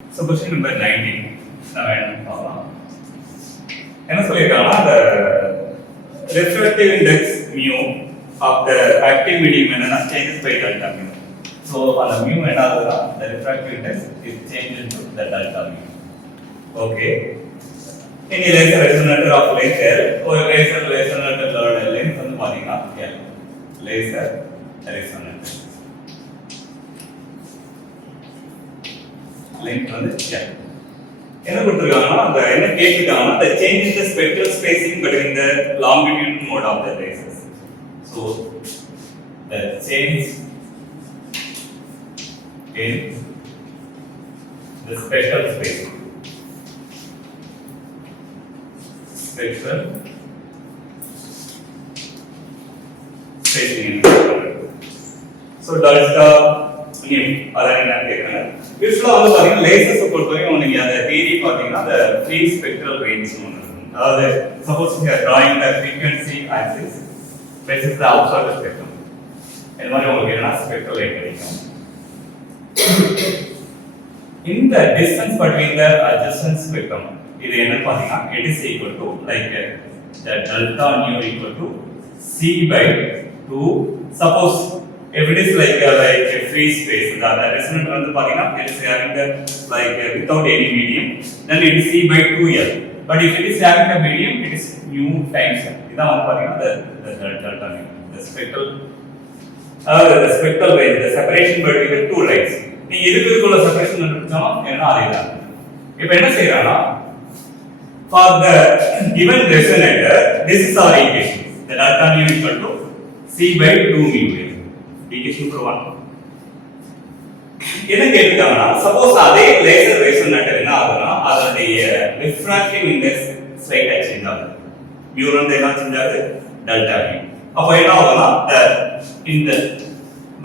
So question number 19 என்ன சொல்லியிருக்காங்கன்னா the refractive index mu of the active medium என்னன்னா changes by delta mu. So அந்த mu என்ன ஆகுதுன்னா the refractive index is changed into the delta mu. Okay. In a laser resonator of laser ஒரு laser resonator லோட length வந்து பாத்தீங்கன்னா L. Laser resonator length வந்து L. என்ன கொடுத்திருக்காங்கன்னா அந்த என்ன கேட்டிருக்காங்கன்னா the change in the spectral spacing between the longitudinal mode of the lasers. So the change in the spectral spacing so delta mu அத என்ன கேக்குறாங்க யூசுவலா வந்து பாத்தீங்கன்னா லேசர்ஸ் பொறுத்தவரைக்கும் நீங்க அந்த தியரி பாத்தீங்கன்னா the free spectral range னு ஒன்னு இருக்கும் அதாவது suppose you are drawing the frequency axis versus the observed spectrum இந்த மாதிரி உங்களுக்கு என்ன ஸ்பெக்ட்ரல் லைன் கிடைக்கும் in the distance between the adjacent spectrum இது என்ன பாத்தீங்கன்னா it is equal to like the delta nu equal to c by 2 suppose if it is like a free space the resonant வந்து பாத்தீங்கன்னா it is having the like without any medium then it is c by 2l but if it is having a medium it is mu times இதான் வந்து பாத்தீங்கன்னா the delta nu the spectral range the separation between the two lines நீங்க இதுக்குள்ள separation கண்டுபிடிச்சோம்னா என்ன ஆகுது இப்போ என்ன செய்யறானா for the given resonator this is our equation the delta mu equal to c by 2 mu equation number 1 என்ன கேட்டிருக்காங்கன்னா suppose அதே laser ரெசோனேட்டர் என்ன ஆகுதுன்னா அதனுடைய ரிஃப்ராக்டிவ் இண்டெக்ஸ் ஸ்லைட்டா சேஞ்ச் ஆகுது mu வந்து என்ன சேஞ்ச் ஆகுது delta mu அப்ப என்ன ஆகுதுன்னா இந்த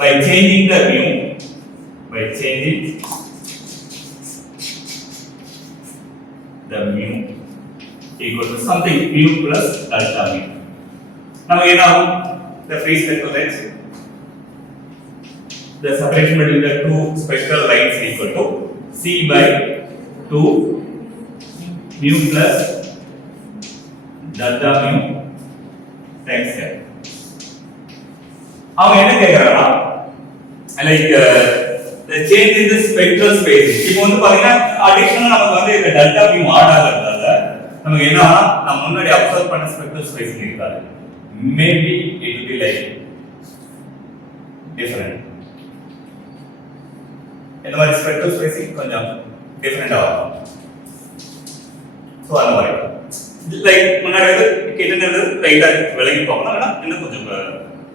by changing the mu by changing the mu equal to something mu plus delta mu. Now you know the free spectral lines. The separation between the two spectral lines equal to c by 2 mu plus delta mu times L. அவங்க என்ன கேக்குறாங்கன்னா like the change in the spectral space இப்போ வந்து பாத்தீங்கன்னா அடிஷனலா நமக்கு வந்து இந்த delta mu add ஆகறதால நமக்கு என்ன நம்ம முன்னாடி அப்சர்வ் பண்ண ஸ்பெக்ட்ரல் ஸ்பேசிங் இருக்காது maybe it will be like different இந்த மாதிரி ஸ்பெக்ட்ரல் ஸ்பேசிங் கொஞ்சம் டிஃபரெண்டா ஆகும் சோ அந்த மாதிரி லைக் முன்னாடி வந்து கிட்டனது ரைட்டா விலகி போகணும்னா இன்னும் கொஞ்சம்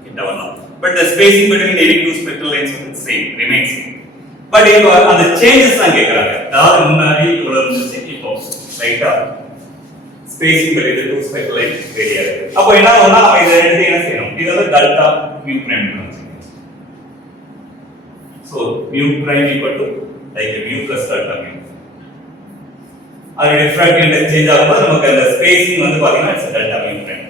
கிட்ட வரலாம் but the spacing between any two spectral lines is same remains same but இப்போ அந்த சேஞ்சஸ் தான் கேக்குறாங்க அதாவது முன்னாடி இவ்வளவு இருந்துச்சு இப்போ ரைட்டா spacing between the two spectral lines vary ஆகுது அப்போ என்ன ஆகும்னா நம்ம இத எடுத்து என்ன செய்யணும் இது வந்து delta mu prime னு வச்சுக்கோங்க so mu prime equal to like mu plus delta mu அது refractive index சேஞ்ச் ஆகும்போது நமக்கு அந்த spacing வந்து பாத்தீங்கன்னா it's delta mu prime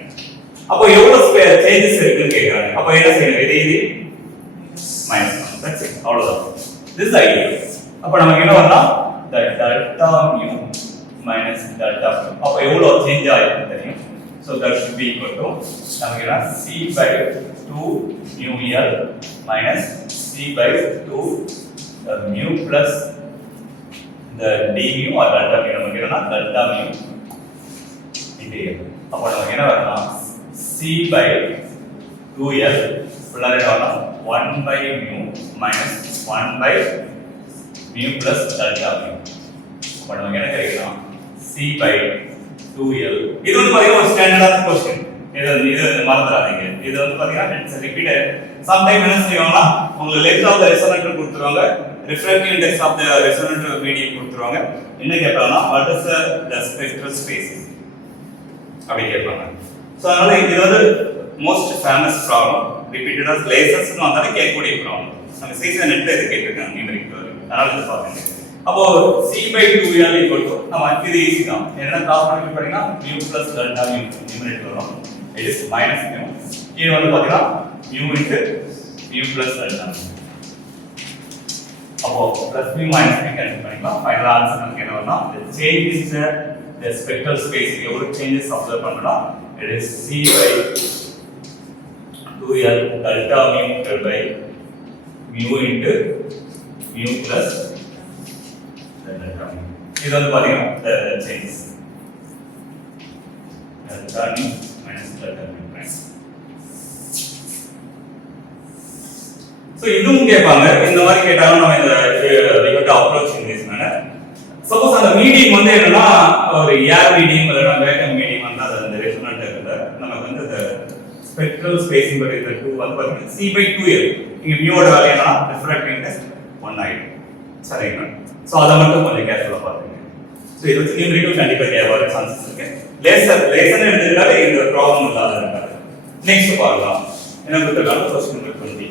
அப்போ எவ்வளவு சேஞ்சஸ் இருக்குன்னு கேக்குறாங்க அப்போ என்ன செய்யணும் இது minus 1 that's it அவ்வளவுதான் this is idea அப்ப நமக்கு என்ன வரணும் the delta mu minus delta mu அப்ப எவ்வளவு சேஞ்ச் ஆயிருக்குன்னு தெரியும் so that should be equal to நமக்கு என்ன c by 2 mu l minus c by 2 mu plus the d mu or delta mu நமக்கு என்ன delta mu into l அப்ப நமக்கு என்ன வரணும் c by 2l plus 1 by mu minus 1 by mu plus delta mu அப்ப நமக்கு என்ன கிடைக்கும் c by 2l இது வந்து பாத்தீங்கன்னா ஒரு ஸ்டாண்டர்டான क्वेश्चन இது மறந்துடாதீங்க இது வந்து பாத்தீங்கன்னா இட்ஸ் ரிப்பீட்டட் சம் டைம் என்ன செய்வாங்கன்னா உங்களுக்கு லென்த் ஆஃப் தி ரெசோனேட்டர் கொடுத்துருவாங்க refractive index of the resonator medium கொடுத்துருவாங்க என்ன கேட்பாங்கன்னா what is the spectral spacing அப்படி கேட்பாங்க சோ அதனால இது வந்து மோஸ்ட் ஃபேமஸ் ப்ராப்ளம் ரிப்பீட்டடா லேசர்ஸ் வந்தாலே கேட்கக்கூடிய ப்ராப்ளம் நம்ம சீசன் நெட்ல இது கேட்டிருக்காங்க நியூமெரிக் அதனால இது பாருங்க அப்போ c by 2l equal to நம்ம இது ஈஸி தான் என்ன கிராஸ் மல்டிப்ளை பண்ணீங்கன்னா mu plus delta mu numeric வரும் it is minus mu இது வந்து பாத்தீங்கன்னா mu into mu plus delta அப்போ plus b minus b cancel பண்ணிக்கலாம். ஃபைனல் ஆன்சர் நமக்கு என்ன வரும்னா the change is the spectral space எவ்வளவு changes observe பண்ணலாம். It is c by 2l delta mu divided by mu into mu plus delta mu. இது வந்து பாத்தீங்கன்னா the changes delta mu minus delta mu prime. So இதுவும் கேட்பாங்க. இந்த மாதிரி கேட்டாலும் நம்ம இந்த we have to approach in this manner. Suppose அந்த மீடியம் வந்து என்னன்னா ஒரு ஏர் மீடியம் இல்லைன்னா வேக்கம் மீடியம் வந்து அந்த ரெசோனன்ட் இருக்குல்ல நமக்கு வந்து இந்த ஸ்பெக்ட்ரல் ஸ்பேசிங் படி இந்த 2 வந்து பாத்தீங்கன்னா c by 2l இங்க மியோட வேல்யூ என்னன்னா ரிஃப்ராக்டிவ் இன்டெக்ஸ் 1 ஆயிடும். சரிங்களா? சோ அத மட்டும் கொஞ்சம் கேர்ஃபுல்லா பாருங்க. சோ இது வந்து நியூமரிக்கல் கண்டிப்பா தேவையான சான்சஸ் இருக்கு. லேசர் எடுத்துக்கிட்டாலே இந்த ப்ராப்ளம் இல்லாத இருக்காது. நெக்ஸ்ட் பார்க்கலாம். என்ன கொடுத்திருக்காங்க? क्वेश्चन நம்பர் 20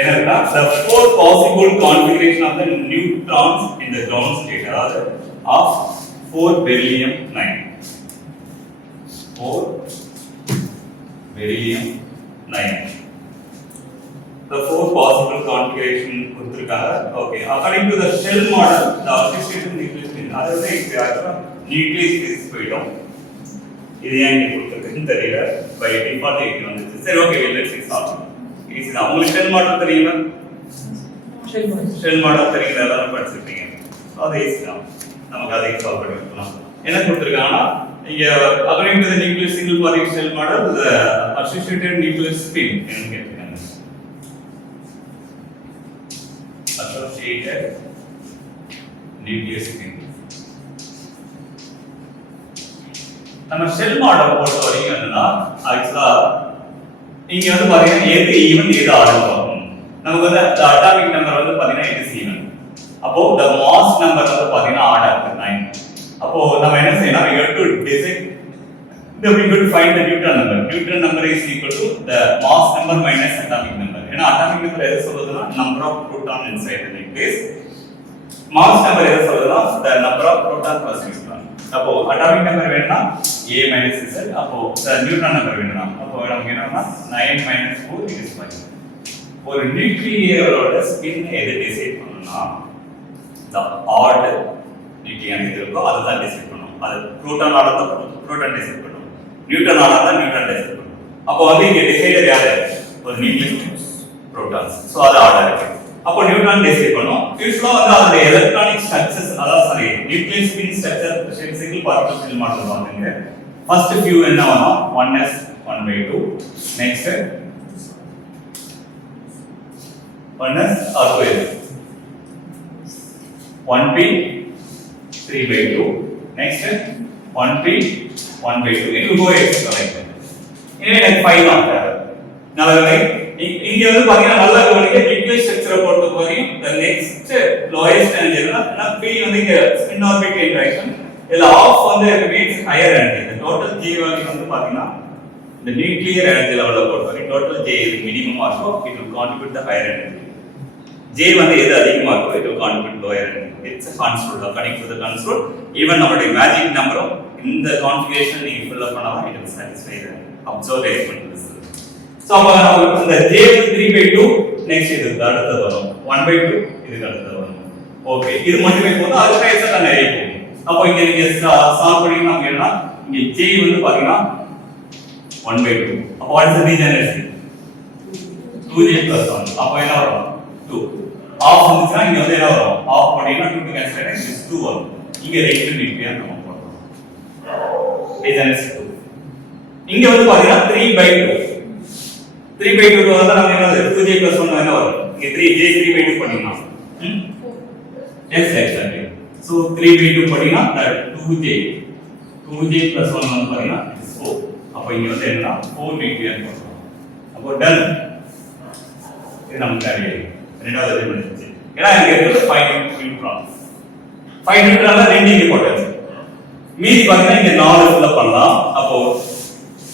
என்னன்னா the four possible configuration of the neutrons in the ground state அதாவது of 4 beryllium 9 the four possible configuration கொடுத்திருக்காங்க. Okay, according to the shell model the associated nucleus அதாவது நியூக்ளியஸ் ஸ்பேஸ் போய்டும். இது ஏன் இங்க கொடுத்திருக்குன்னு தெரியல. பை டிஃபால்ட் இது வந்துச்சு. சரி, ஓகே, லெட்ஸ் சால்வ். இது உங்களுக்கு ஷெல் மாடல் தெரியுமா? ஷெல் மாடல் தெரியுங்க, எல்லாரும் படிச்சிருப்பீங்க. அது ஈஸி தான். நமக்கு அதை சால்வ் பண்ணிக்கலாம். என்ன கொடுத்திருக்காங்கன்னா இங்க according to the nucleus single particle shell model the associated nucleus spin என்ன கேட்டிருக்காங்க? associated nucleus spin நம்ம ஷெல் மாடல் பொறுத்த வரைக்கும் என்னன்னா ஆக்சுவலா இங்க வந்து பாத்தீங்கன்னா எது ஈவன் எது ஆட் ஆகும். நமக்கு வந்து அட்டாமிக் நம்பர் வந்து பாத்தீங்கன்னா இது ஈவன். அப்போ the mass number வந்து பாத்தீங்கன்னா ஆட் ஆகுது 9. அப்போ நம்ம என்ன செய்யணும்? we have to decide we have to find the neutron number. Neutron number is equal to the mass number minus atomic number. ஏன்னா atomic number எது சொல்லுதுன்னா number of proton inside the nucleus. mass number எது சொல்லுதுன்னா the number of proton plus neutron. அப்போ atomic number வேணும்னா a minus z. அப்போ the neutron number வேணும்னா அப்போ நமக்கு என்னன்னா 9 minus 4 is 5. ஒரு நியூக்ளியரோட ஸ்பின் எது டிசைட் பண்ணனும்னா the odd நியூக்ளியன் எது இருக்கோ அதை தான் டிசைட் பண்ணும். அது புரோட்டான் ஆட தான் புரோட்டான் டிசைட் பண்ணும், நியூட்ரான் ஆட தான் நியூட்ரான் டிசைட் பண்ணும். அப்போ வந்து இங்க டிசைடர் யாரு? ஒரு நியூக்ளியஸ் புரோட்டான்ஸ். சோ அது ஆர்டர் இருக்கு. அப்போ நியூட்ரான் டிசைட் பண்ணும். யூசுவலா வந்து அதோட எலக்ட்ரானிக் ஸ்ட்ரக்சர்ஸ் அதாவது sorry nucleus spin structure single particle shell model பாருங்க. ஃபர்ஸ்ட் ஃபியூ என்ன வரும்? 1s 1/2. Next 1s or 2s 1p 3/2. next 1p 1/2. it will go extra like that. இங்கே எனக்கு 5 தான் தேவை. நல்லவே இங்க வந்து பாத்தீங்கன்னா நல்லா கவனிங்க. நியூக்ளியஸ் ஸ்ட்ரக்சர் பொறுத்த வரைக்கும் the next lowest energy என்ன p வந்து இங்க spin orbit interaction இல்ல ஆஃப் வந்து means higher energy. the total g value வந்து பாத்தீங்கன்னா the nuclear energy level பொறுத்த வரைக்கும் total j is minimum also it will contribute the higher energy. j வந்து எது அதிகமா இருக்கோ it will contribute lower energy. it's a construct. according to the construct even நம்மளுடைய magic நம்பரும் இந்த கான்ஃபிகரேஷன் நீங்க fill up பண்ணாலும் it will satisfy the observed experiment result. so அப்ப நமக்கு இந்த j 3/2 நெக்ஸ்ட் இது அடுத்து வரும் 1/2 இதுக்கு அடுத்து வரும். ஓகே, இது மட்டுமே போதும். அதுக்கு எக்ஸ்ட்ரா நிறைய போகும். அப்ப இங்க நீங்க சால்வ் பண்ணி நமக்கு என்ன இங்க j வந்து பாத்தீங்கன்னா 1/2. அப்ப what is the degeneration? 2j plus 1. அப்ப என்ன வரும்? 2. ஆஃப் வந்துச்சுனா இங்க வந்து என்ன வரும்? ஆஃப் பண்ணினா 2 கேன்சல் ஆயிடும். இது 2 வரும். இங்க ரைட் நியூக்ளியர் நம்ம போடுறோம். degeneration 2. இங்க வந்து பாத்தீங்கன்னா 3/2. 3/2 வந்தா நம்ம என்ன 2j plus 1 என்ன வரும்? இங்க 3j 3/2 பண்ணினா yes exactly. so 3/2 பண்ணினா that 2j plus 1 வந்து பாத்தீங்கன்னா 4. அப்ப இங்க வந்து என்ன 4 நியூக்ளியர் போடுறோம். அப்போ டன் இது நமக்கு அறியல. ரெண்டாவது இது பண்ணிச்சு. ஏன்னா இங்க இருக்கு 5 நியூட்ரான். 5 நியூட்ரான்ல ரெண்டு இங்க போட்டாச்சு. மீதி பாத்தீங்கன்னா இங்க 4 ஃபில் பண்ணலாம். அப்போ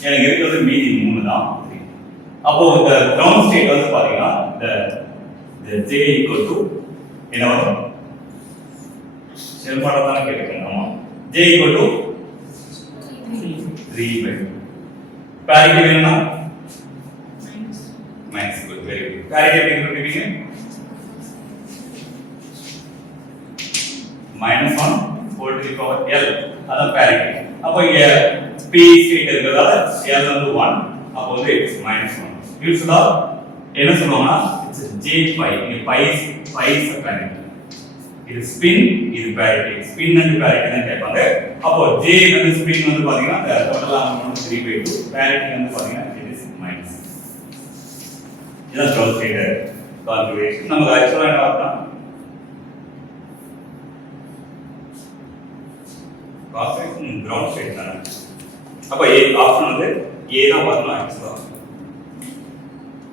எனக்கு இருக்கிறது மீதி 3 தான். அப்போ இந்த கிரவுண்ட் ஸ்டேட் வந்து பாத்தீங்கன்னா the j equal to என்ன வரும்? ஷெல் மாடல் தான் கேட்டிருக்கேன். ஆமா, j equal to 3/2. parity வேணும்னா very good. Parity எப்படி கண்டுபிடிப்பீங்க? -1 whole to the power L. அதான் parity. அப்போ இங்க P ஸ்டேட் இருக்கிறதால L வந்து 1. அப்போ வந்து it's -1. யூசுவலா என்ன சொல்லுவாங்கன்னா it's J pi. இங்க pi is a parity. இது spin, இது parity. Spin and parity தான் கேட்பாங்க. அப்போ J வந்து spin வந்து பாத்தீங்கன்னா total amount 3/2. Parity வந்து பாத்தீங்கன்னா it is minus. இதான் க்ரௌண்ட் ஸ்டேட் கால்குலேஷன். நமக்கு ஆக்சுவலா என்ன பார்த்தோம்? கால்குலேஷன் க்ரௌண்ட் ஸ்டேட் தானே. அப்போ A ஆப்ஷன் வந்து A தான் வரணும் ஆக்சுவலா.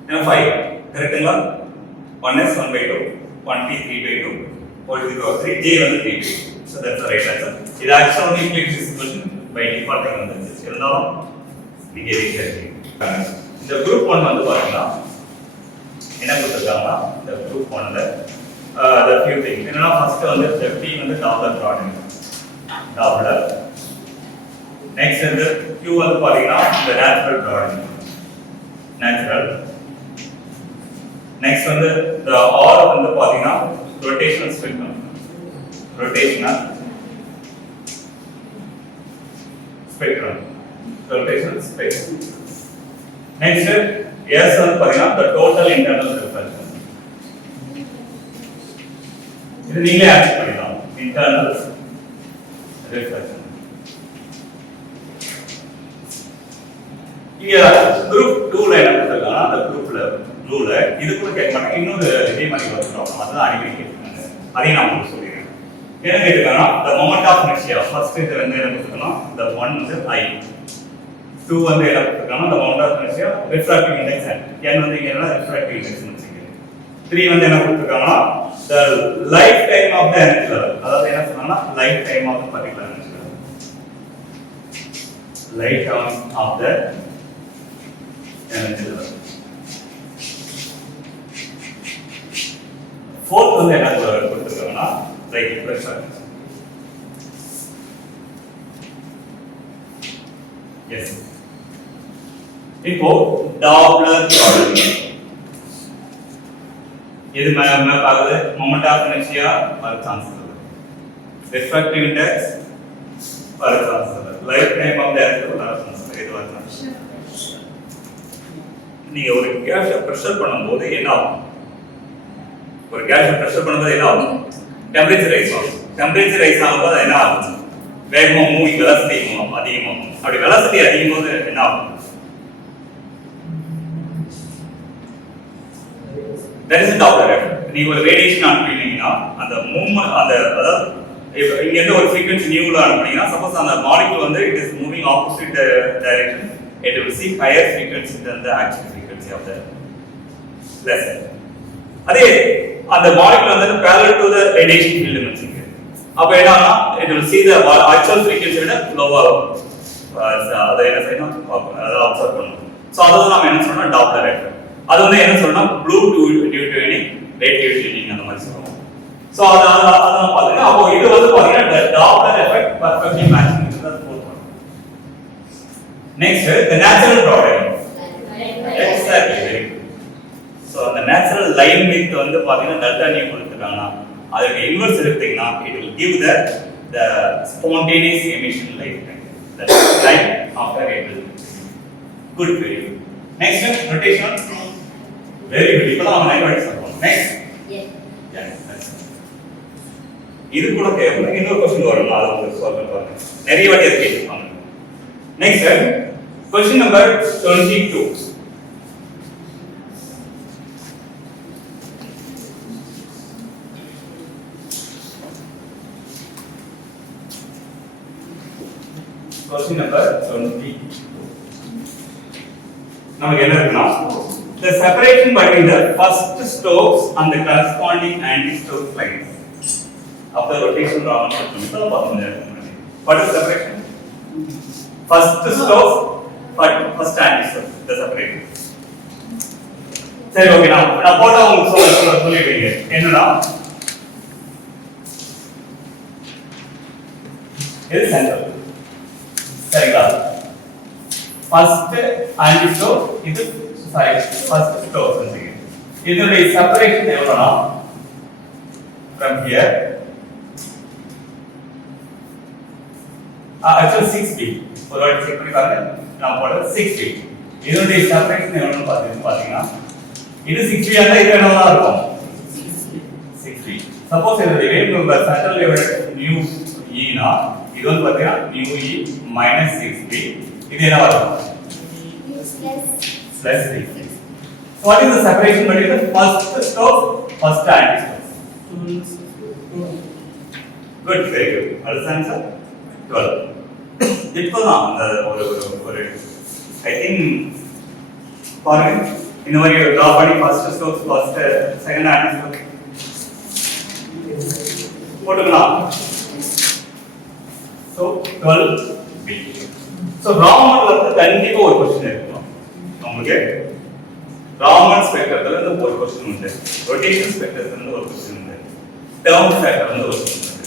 ஏன்னா 5 கரெக்ட்டுங்களா? 1 is 1/2, 1t 3/2, whole to the power 3, J வந்து 3/2. So that's the right answer. இது ஆக்சுவலா வந்து இம்ப்ளிசிட் சொல்யூஷன் பை டிஃபால்ட் வந்து இருந்தாலும் நீங்க எழுதிட்டீங்க. இந்த குரூப் 1 வந்து பாத்தீங்கன்னா என்ன கொடுத்திருக்காங்கன்னா இந்த குரூப் 1ல the few things என்னன்னா ஃபர்ஸ்ட் வந்து the P வந்து டாப்லர் ப்ராடக்ட் டாப்லர். நெக்ஸ்ட் வந்து Q வந்து பாத்தீங்கன்னா the natural product natural. Next வந்து the R வந்து பாத்தீங்கன்னா rotational spectrum rotational spectrum. Next S வந்து பாத்தீங்கன்னா the total internal reflection. இது நீங்களே ஆட் பண்ணிடலாம் internal reflection. இங்க குரூப் 2ல என்ன கொடுத்திருக்காங்கன்னா அந்த குரூப்ல ப்ளூல இது கூட கேட்க மாட்டாங்க. இன்னொரு இதே மாதிரி வச்சுட்டோம். அதுதான் அடிக்கடி கேட்பாங்க. அதையும் நான் உங்களுக்கு சொல்லிடுறேன். என்ன கேட்டிருக்காங்கன்னா the moment of inertia first இது வந்து என்ன கொடுத்திருக்காங்கன்னா the 1 வந்து I, 2 வந்து என்ன கொடுத்திருக்காங்கன்னா the moment of inertia refractive index n வந்து இங்க என்ன refractive index னு வச்சுக்கோங்க. 3 வந்து என்ன கொடுத்திருக்காங்கன்னா the lifetime of the energy level. அதாவது என்ன சொன்னாங்கன்னா lifetime of the particular energy level. Lifetime of the energy level. Fourth வந்து என்ன கொடுத்திருக்காங்கன்னா like pressure. Yes. இப்போ டாப்லர் ப்ராடக்ட் இது மேப் ஆகுது மொமெண்ட் ஆஃப் இனர்ஷியா வர சான்ஸ் இருக்கு. ரிஃப்ராக்டிவ் இண்டெக்ஸ் வர சான்ஸ் இருக்கு. Lifetime of the axis வர சான்ஸ் இருக்கு. இது வர சான்ஸ். நீங்க ஒரு கேஸை பிரஷர் பண்ணும்போது என்ன ஆகும்? ஒரு கேஸை பிரஷர் பண்ணும்போது என்ன ஆகும்? டெம்பரேச்சர் ரைஸ் ஆகும். டெம்பரேச்சர் ரைஸ் ஆகும்போது என்ன ஆகும்? வேகமா மூவிங் வெலாசிட்டி அதிகமாகும். அப்படி வெலாசிட்டி அதிகமாகும்போது என்ன ஆகும்? That is the Doppler effect. நீங்க ஒரு ரேடியேஷன் அனுப்புனீங்கன்னா அந்த மூவ்மென்ட் அந்த அதாவது இங்க இருந்து ஒரு ஃப்ரீக்வென்சி நியூல அனுப்புனீங்கன்னா சப்போஸ் அந்த மாலிக்யூல் வந்து it is moving opposite direction, it will see higher frequency than the actual frequency of the lesson. அதே அந்த மாலிக்யூல் வந்து parallel to the radiation field னு வச்சுங்க. அப்ப என்னன்னா it will see the actual frequency விட lower அத என்ன செய்யணும் அத அப்சர்வ் பண்ணணும். சோ அத நாம என்ன சொல்றோம்னா டாப்லர் எஃபெக்ட். அது வந்து என்ன சொல்றோம்னா blue due to any radiative heating அந்த மாதிரி சொல்றோம். சோ அத பாத்தீங்க. அப்போ இது வந்து பாத்தீங்கன்னா Doppler effect perfectly matching to the fourth one. Next the natural product. Exactly, very good. So the natural line width வந்து பாத்தீங்கன்னா டெல்டா நியூ கொடுத்துட்டாங்கன்னா அதுக்கு இன்வெர்ஸ் எடுத்தீங்கன்னா it will give the spontaneous emission lifetime. That is time after radial. Good, very good. Next rotation. Very good. இப்போ நாம line voice பார்ப்போம். Next. Yes. இது கூட கேட்கணும். இன்னொரு क्वेश्चन வரும். நான் உங்களுக்கு சால்வ் பண்ணி பாருங்க. நிறைய வாட்டி அது கேட்பாங்க. Next question number 22. Question number 22. நமக்கு என்ன இருக்குன்னா the separation between the first Stokes and the corresponding anti-Stokes lines of the rotation Raman system. இதெல்லாம் பார்க்கணும். What is separation? First Stokes, first anti-Stokes, the separation. சரி, ஓகே. நான் போட்டா உங்களுக்கு சொல்லிடுவீங்க. என்னன்னா இது சென்டர். சரிங்களா? ஃபர்ஸ்ட் ஆன்டி ஸ்டோக் இது ஃபர்ஸ்ட் ஸ்டோக் வந்துங்க. இதனுடைய separation எவ்வளவுனா from here actually 6 feet ஒரு வாட்டி செக் பண்ணி பாருங்க நான் போடுறது 6 feet இதனுடைய செப்பரேஷன் எவ்வளவுன்னு பாத்தீங்கன்னா இது 6 feet ஆனா இது என்னவா இருக்கும் 6 feet சப்போஸ் இதனுடைய wave number central wave new e னா இது வந்து பாத்தீங்கன்னா நியூ e minus 6 feet இது என்னவா இருக்கும் plus 3 feet. So what is the separation between the first stroke, first anti-stroke? Good, very good. What is the answer? 12. இப்போதான் அந்த ஒரு I think பாருங்க இந்த மாதிரி ஒரு டிரா பண்ணி first stroke first second anti-stroke போட்டுக்கலாம். So 12B. So ராமன்ல இருந்து கண்டிப்பா ஒரு क्वेश्चन இருக்கும். உங்களுக்கு ராமன் ஸ்பெக்ட்ரத்துல இருந்து ஒரு क्वेश्चन உண்டு. ரொட்டேஷன் ஸ்பெக்ட்ரத்துல இருந்து ஒரு क्वेश्चन உண்டு. டர்ம் ஃபேக்டர்ல இருந்து ஒரு क्वेश्चन உண்டு.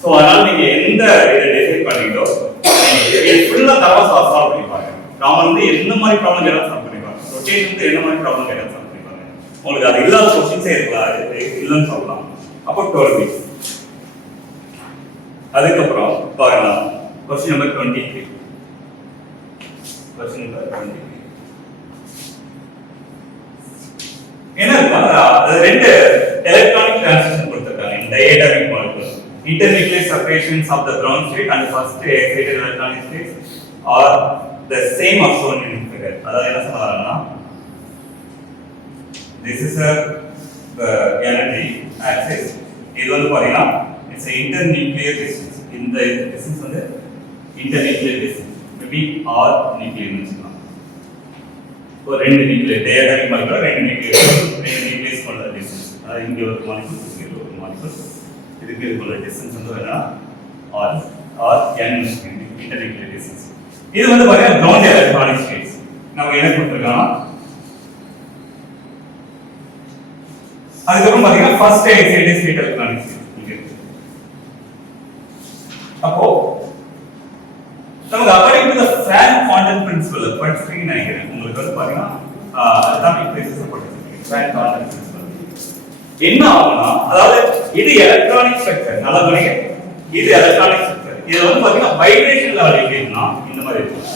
சோ அதனால நீங்க எந்த இத டிசைட் பண்ணீங்களோ நீங்க ஃபுல்லா தரவா சால்வ் பண்ணி பாருங்க. ராமன் வந்து என்ன மாதிரி ப்ராப்ளம் கேட்டா சால்வ் பண்ணி பாருங்க. ரொட்டேஷன் வந்து என்ன மாதிரி ப்ராப்ளம் கேட்டா சால்வ் பண்ணி பாருங்க. உங்களுக்கு அது இல்லாத क्वेश्चनஸே இருக்கலாம். இல்லன்னு சொல்லலாம். அப்போ 12B. அதுக்கு அப்புறம் பாருங்க क्वेश्चन நம்பர் 23. क्वेश्चन नंबर 23 என்ன அது ரெண்டு எலக்ட்ரானிக் டிரான்சிஷன் கொடுத்திருக்காங்க இந்த டயடாமிக் molecule internuclear separations of the ground state and the first excited electronic states are the same as shown in figure அதாவது என்ன சொல்றாங்கன்னா this is a energy axis இது வந்து பாத்தீங்கன்னா it's a internuclear distance இந்த distance வந்து internuclear distance maybe r nuclear னு சொல்லலாம் ஒரு ரெண்டு நியூக்ளியர் டயடாமிக் மாலிகுல் ரெண்டு நியூக்ளியஸ் கொண்ட டிஸ்டன்ஸ் அதாவது இங்க ஒரு மாலிகுல் இங்க ஒரு மாலிகுல் இதுக்கு இதுக்குள்ள டிஸ்டன்ஸ் வந்து என்ன r n இன்டர்நியூக்ளியர் டிஸ்டன்ஸ் இது வந்து பாத்தீங்கன்னா கிரவுண்ட் எலக்ட்ரானிக் ஸ்டேட்ஸ் நம்ம என்ன கொடுத்திருக்கோம் அதுக்கப்புறம் பாத்தீங்கன்னா first excited state electronic state இங்க அப்போ நமக்கு according to the Frank quantum principle படிச்சிருக்கீங்க நினைக்கிறேன் உங்களுக்கு வந்து பாத்தீங்கன்னா atomic phases படிச்சிருக்கீங்க Frank quantum principle என்ன ஆகும்னா அதாவது இது எலக்ட்ரானிக் ஸ்ட்ரக்சர் நல்லா கவனிங்க இது எலக்ட்ரானிக் ஸ்ட்ரக்சர் இது வந்து பாத்தீங்கன்னா வைப்ரேஷன் லெவல் எப்படி இருக்குன்னா இந்த மாதிரி இருக்கும்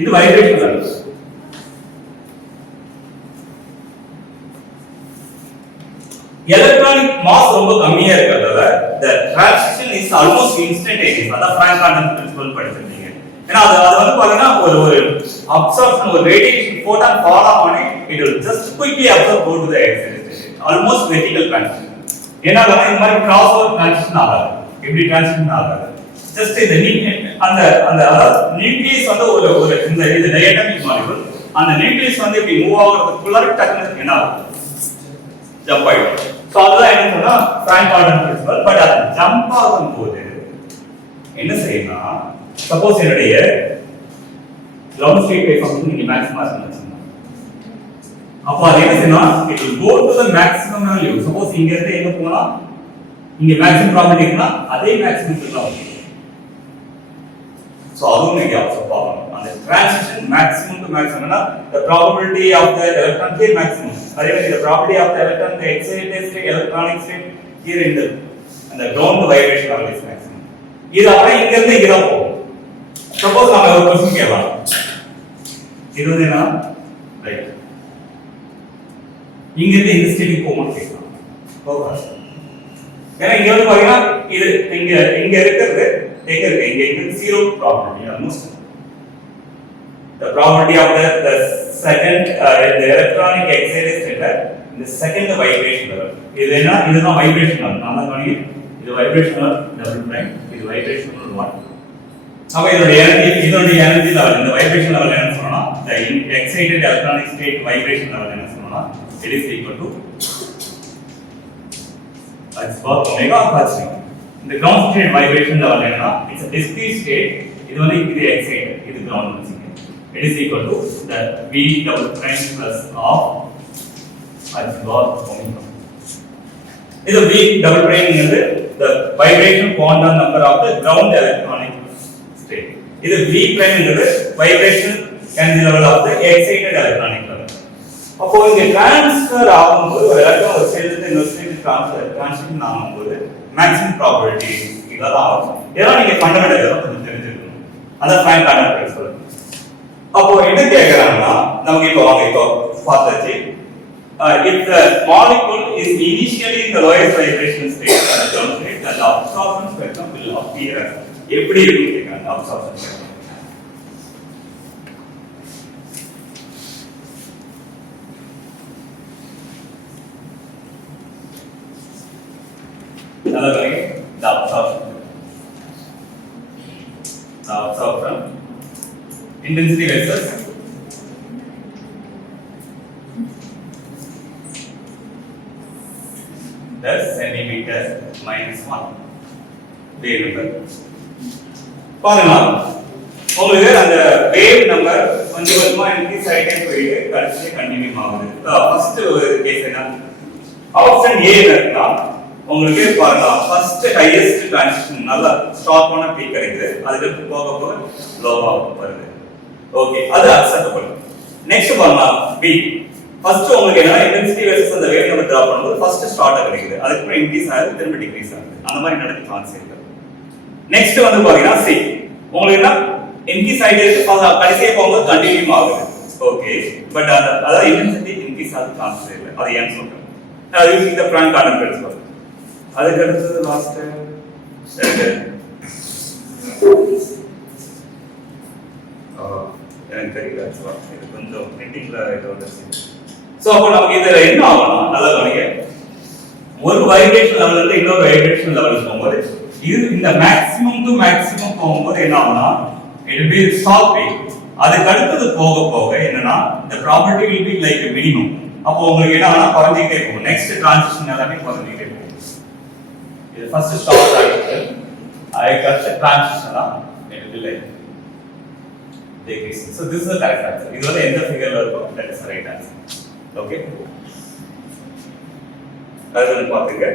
இது வைப்ரேஷன் லெவல் electronic mass ரொம்ப கம்மியா இருக்கிறதால the transition is almost instantaneous அத Frank quantum principle படிச்சிருக்கீங்க ஏன்னா அது வந்து பாத்தீங்கன்னா ஒரு absorption ஒரு radiation photon fall on it it will just quickly absorb go to the excited state almost vertical transition ஏன்னா இந்த மாதிரி cross over transition ஆகாது எப்படி transition ஆகாது just இந்த அந்த அதாவது நியூக்ளியஸ் வந்து ஒரு இந்த இது டயடாமிக் மாலிகுல் அந்த நியூக்ளியஸ் வந்து இப்படி மூவ் ஆகுறதுக்குள்ள டக்குனு என்ன ஆகும் ஜம்ப் ஆயிடும் சோ அதெல்லாம் என்ன சொன்னா Frank quantum principle பட் அது ஜம்ப் ஆகும்போது என்ன செய்யணும் சப்போஸ் என்னுடைய கிரவுண்ட் ஸ்டேட் வேவ் ஃபங்க்ஷன் நீங்க மேக்ஸிமம் சொன்னா அப்போ அது என்ன செய்யணும் it will go to the maximum value suppose இங்க இருந்து எங்க போனா இங்க மேக்ஸிமம் ப்ராபபிலிட்டி இருக்குனா அதே மேக்ஸிமம் சொல்லலாம் சோ அதுவும் நீங்க அப்சர்வ் பண்ணணும் அந்த transition maximum to maximum னா the probability of the electron here maximum அதே மாதிரி the probability of the electron the excited state electronic state here in the and the ground vibration level is maximum இது அப்படியே இங்க இருந்து இங்க தான் போகும் சப்போஸ் நாம ஒரு क्वेश्चन கேட்கலாம் இது வந்து என்ன ரைட் இங்க இருந்து இந்த ஸ்டேட்டுக்கு போகும்னு கேட்கலாம் போகாது ஏன்னா இங்க வந்து பாத்தீங்கன்னா இது இங்க இருக்கிறது எங்க இருக்கு இங்க zero probability almost the probability of the second the electronic excited state in the second vibration level இதுனா இதுதான் vibration level நான் தான் இது vibration level double prime இது vibration level 1 அப்ப இதோட எனர்ஜி லெவல் இந்த vibration level என்ன சொல்லணும்னா the excited electronic state vibration level என்ன சொல்லணும்னா it is equal to that's what omega plus இந்த ground state vibration level என்னன்னா it's a discrete state இது வந்து இது excited இது ground வச்சுங்க it is equal to the v double prime plus of h dot omega இது v double prime is the vibration quantum number of the ground electronic state இது v prime is vibration energy level of the excited electronic level. அப்போ இங்க transfer ஆகும்போது ஒரு electron ஒரு ஸ்டேட்ல இன்னொரு ஸ்டேட்டுக்கு ட்ரான்ஸ்ஃபர் ஆகும்போது மேக்ஸிமம் ப்ராபபிலிட்டி இதெல்லாம் ஆகும். இதெல்லாம் நீங்க ஃபண்டமெண்டல் இதெல்லாம் கொஞ்சம் தெரிஞ்சுக்கணும். அதான் ஃபைன் பேட்டர்ன் பிரின்சிபல். அப்போ என்ன கேக்குறாங்கன்னா நமக்கு இப்போ வாங்க இப்போ பார்த்தாச்சு. If the molecule is initially in the lowest vibration state and the ground state, then the absorption spectrum will appear. எப்படி இருக்குன்னு கேக்குறாங்க absorption spectrum. The absorption intensity versus the centimeter minus 1 wave number. பாருங்க உங்களுக்கு அந்த wave number கொஞ்சம் கொஞ்சமா increase ஆயிட்டே போயிட்டு கடைசியா கண்டினியூ ஆகுது. ஃபர்ஸ்ட் ஒரு கேஸ் என்ன ஆப்ஷன் ஏ இருக்குன்னா உங்களுக்கு பாருங்க ஃபர்ஸ்ட் ஹையஸ்ட் டிரான்சிஷன் நல்ல ஸ்டாப்பான பீக் கிடைக்குது. அதுக்கு போக போக லோவா வருது. ஓகே அது அக்செப்டபிள். நெக்ஸ்ட் பாருங்க பி ஃபர்ஸ்ட் உங்களுக்கு என்ன இன்டென்சிட்டி வெர்சஸ் அந்த வேவ் நம்பர் டிராப் பண்ணும்போது ஃபர்ஸ்ட் ஸ்டார்ட் கிடைக்குது. அதுக்கு அப்புறம் இன்க்ரீஸ் ஆகுது திரும்ப டிக்ரீஸ் ஆகுது. அந்த மாதிரி நடக்க சான்ஸ் இருக்கு. நெக்ஸ்ட் வந்து பாத்தீங்கன்னா சி உங்களுக்கு என்ன இன்க்ரீஸ் ஆயிட்டே இருக்கு கடைசியா போகும்போது கண்டினியூ ஆகுது. ஓகே பட் அதாவது இன்டென்சிட்டி இன்க்ரீஸ் ஆகுது சான்ஸ் இல்லை. அது ஏன் சொல்றேன் using the Franck pattern principle. அதுக்கு அடுத்து லாஸ்ட் எனக்கு தெரியல இது கொஞ்சம் பிரிண்டிங்ல இது வந்துருச்சு. சோ அப்போ நமக்கு இதுல என்ன ஆகணும் நல்லா கவனிங்க. ஒரு வைப்ரேஷன் லெவல்ல இருந்து இன்னொரு வைப்ரேஷன் லெவலுக்கு போகும்போது இது இந்த மேக்ஸிமம் டு மேக்ஸிமம் போகும்போது என்ன ஆகும்னா it will be stopping. அதுக்கு அடுத்து போக போக என்னன்னா the probability will be like a minimum. அப்போ உங்களுக்கு என்ன ஆனா குறைஞ்சிட்டே போகும். நெக்ஸ்ட் ட்ரான்சிஷன் எல்லாமே குறைஞ்சிட்டே போகும். இது ஃபர்ஸ்ட் ஸ்டாப் ஆயிடுச்சு. அதுக்கு அடுத்து ட்ரான்சிஷனா it will be like decreasing. So this is the correct answer. இது வந்து எந்த ஃபிகர்ல இருக்கோ that is the right answer. Okay. அது பாத்துங்க.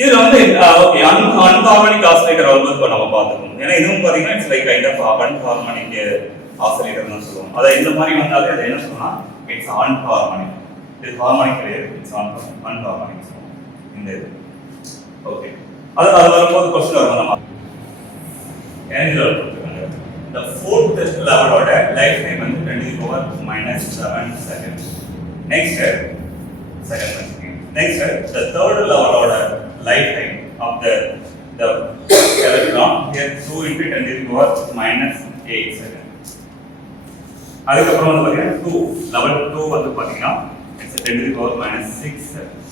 இதுல வந்து ஓகே அன்ஹார்மோனிக் ஆசிலேட்டர் வரும்போது நம்ம பார்த்துக்கணும். ஏன்னா இதுவும் பாத்தீங்கன்னா it's like kind of anharmonic ஆசிலேட்டர்னு சொல்லுவோம். அத இந்த மாதிரி வந்தாலே அது என்ன சொல்லணும்னா இட்ஸ் அன்ஹார்மோனிக். இது ஹார்மோனிக் கிடையாது. இட்ஸ் அன்ஹார்மோனிக் இந்த இது. ஓகே அது வரும்போது क्वेश्चन வரும் நம்ம ஏஞ்சல் கொடுத்துருக்காங்க. the fourth levelோட லைஃப் டைம் வந்து 10⁻⁷ செகண்ட்ஸ். நெக்ஸ்ட் செகண்ட் வந்து next the third level order lifetime of the electron here 2 into 10⁻⁸ seconds. அதுக்கு அப்புறம் வந்து பாத்தீங்கன்னா 2 level 2 வந்து பாத்தீங்கன்னா it's 10⁻⁶ seconds.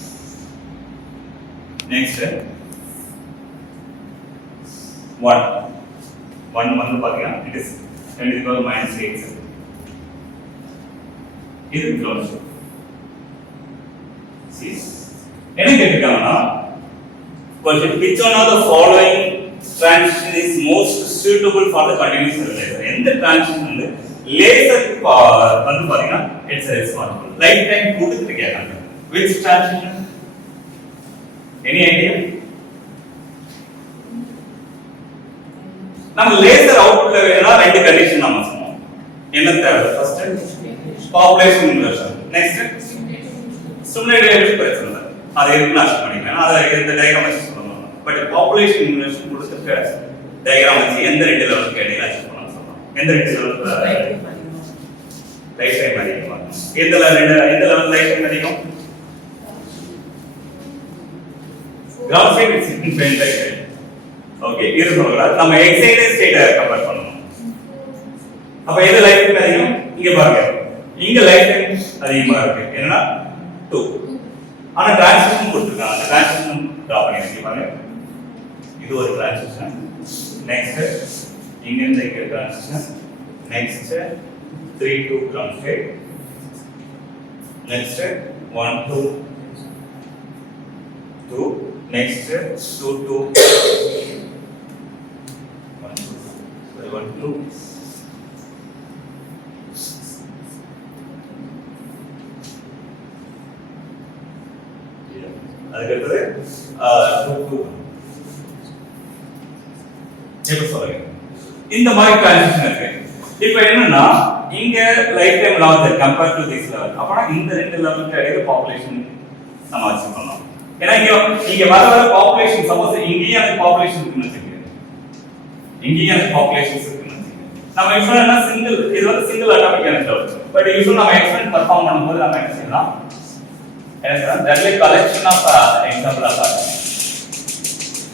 next 1 வந்து பாத்தீங்கன்னா it is 10⁻⁸ seconds. இது close. என்ன கேட்டிருக்காங்கன்னா question which one of the following transition is most suitable for the continuous laser. எந்த transition வந்து லேசருக்கு வந்து பாத்தீங்கன்னா it's responsible. லைஃப் டைம் கொடுத்துட்டு கேட்காங்க. which transition? any idea? நம்ம லேசர் அவுட்புட்ல வேணும்னா ரெண்டு கண்டிஷன் நாம சொன்னோம். என்ன தேவை? First population inversion. Next stimulated பிரச்சனை இல்லை. அதை எதுக்கு நான் பண்ணிக்கலாம். அதை இந்த டயக்ராம் வச்சு சொல்லணும். பட் பாப்புலேஷன் இன்வர்ஷன் கொடுத்துட்டு டயக்ராம் வச்சு எந்த ரெண்டு லெவலுக்கு இடையில அச்சீவ் பண்ணலாம் சொல்லலாம். எந்த ரெண்டு லெவலுக்கு லைஃப் டைம் அதிகமா எந்த லெவல் லைஃப் டைம் அதிகம்? Ground state is infinite life time. Okay இது சொல்லலாம். நம்ம எக்ஸைட்டட் ஸ்டேட்டை கம்பேர் பண்ணணும். அப்ப எது லைஃப் டைம் அதிகம்? இங்க பாருங்க. இங்க லைஃப் டைம் அதிகமா இருக்கு. என்னன்னா 2. ஆனா டிரான்சிஷன் கொடுத்திருக்காங்க. அந்த டிரான்சிஷன் டிரா பண்ணி பாருங்க. இது ஒரு டிரான்சிஷன். நெக்ஸ்ட் இங்க இருந்து இங்க transition. Next 3 to ground state. Next 1 to 2. Next 2 to 1 to அதுக்கு அடுத்தது 2 to எப்படி சொல்றீங்க? இந்த மாதிரி டிரான்சிஷன் இருக்கு. இப்போ என்னன்னா இங்க life time larger compare to this level. அப்பனா இந்த ரெண்டு லெவலுக்கு இடையில பாப்புலேஷன் நம்ம அச்சீவ் பண்ணலாம். ஏன்னா இங்க வர பாப்புலேஷன் சப்போஸ் இங்கேயும் எனக்கு பாப்புலேஷன் இருக்குன்னு வச்சுக்கோங்க, இங்கேயும் எனக்கு பாப்புலேஷன்ஸ் இருக்குன்னு வச்சுக்கோங்க. நம்ம யூஸ்வலா என்ன சிங்கிள், இது வந்து சிங்கிள் அட்டாமிக் எலக்ட்ரான். பட் யூஸ்வலா நம்ம எக்ஸ்பெரிமெண்ட் பெர்ஃபார்ம் பண்ணும்போது நம்ம என்ன செய்யலாம், என்ன செய்யலாம், there is a collection of example of that.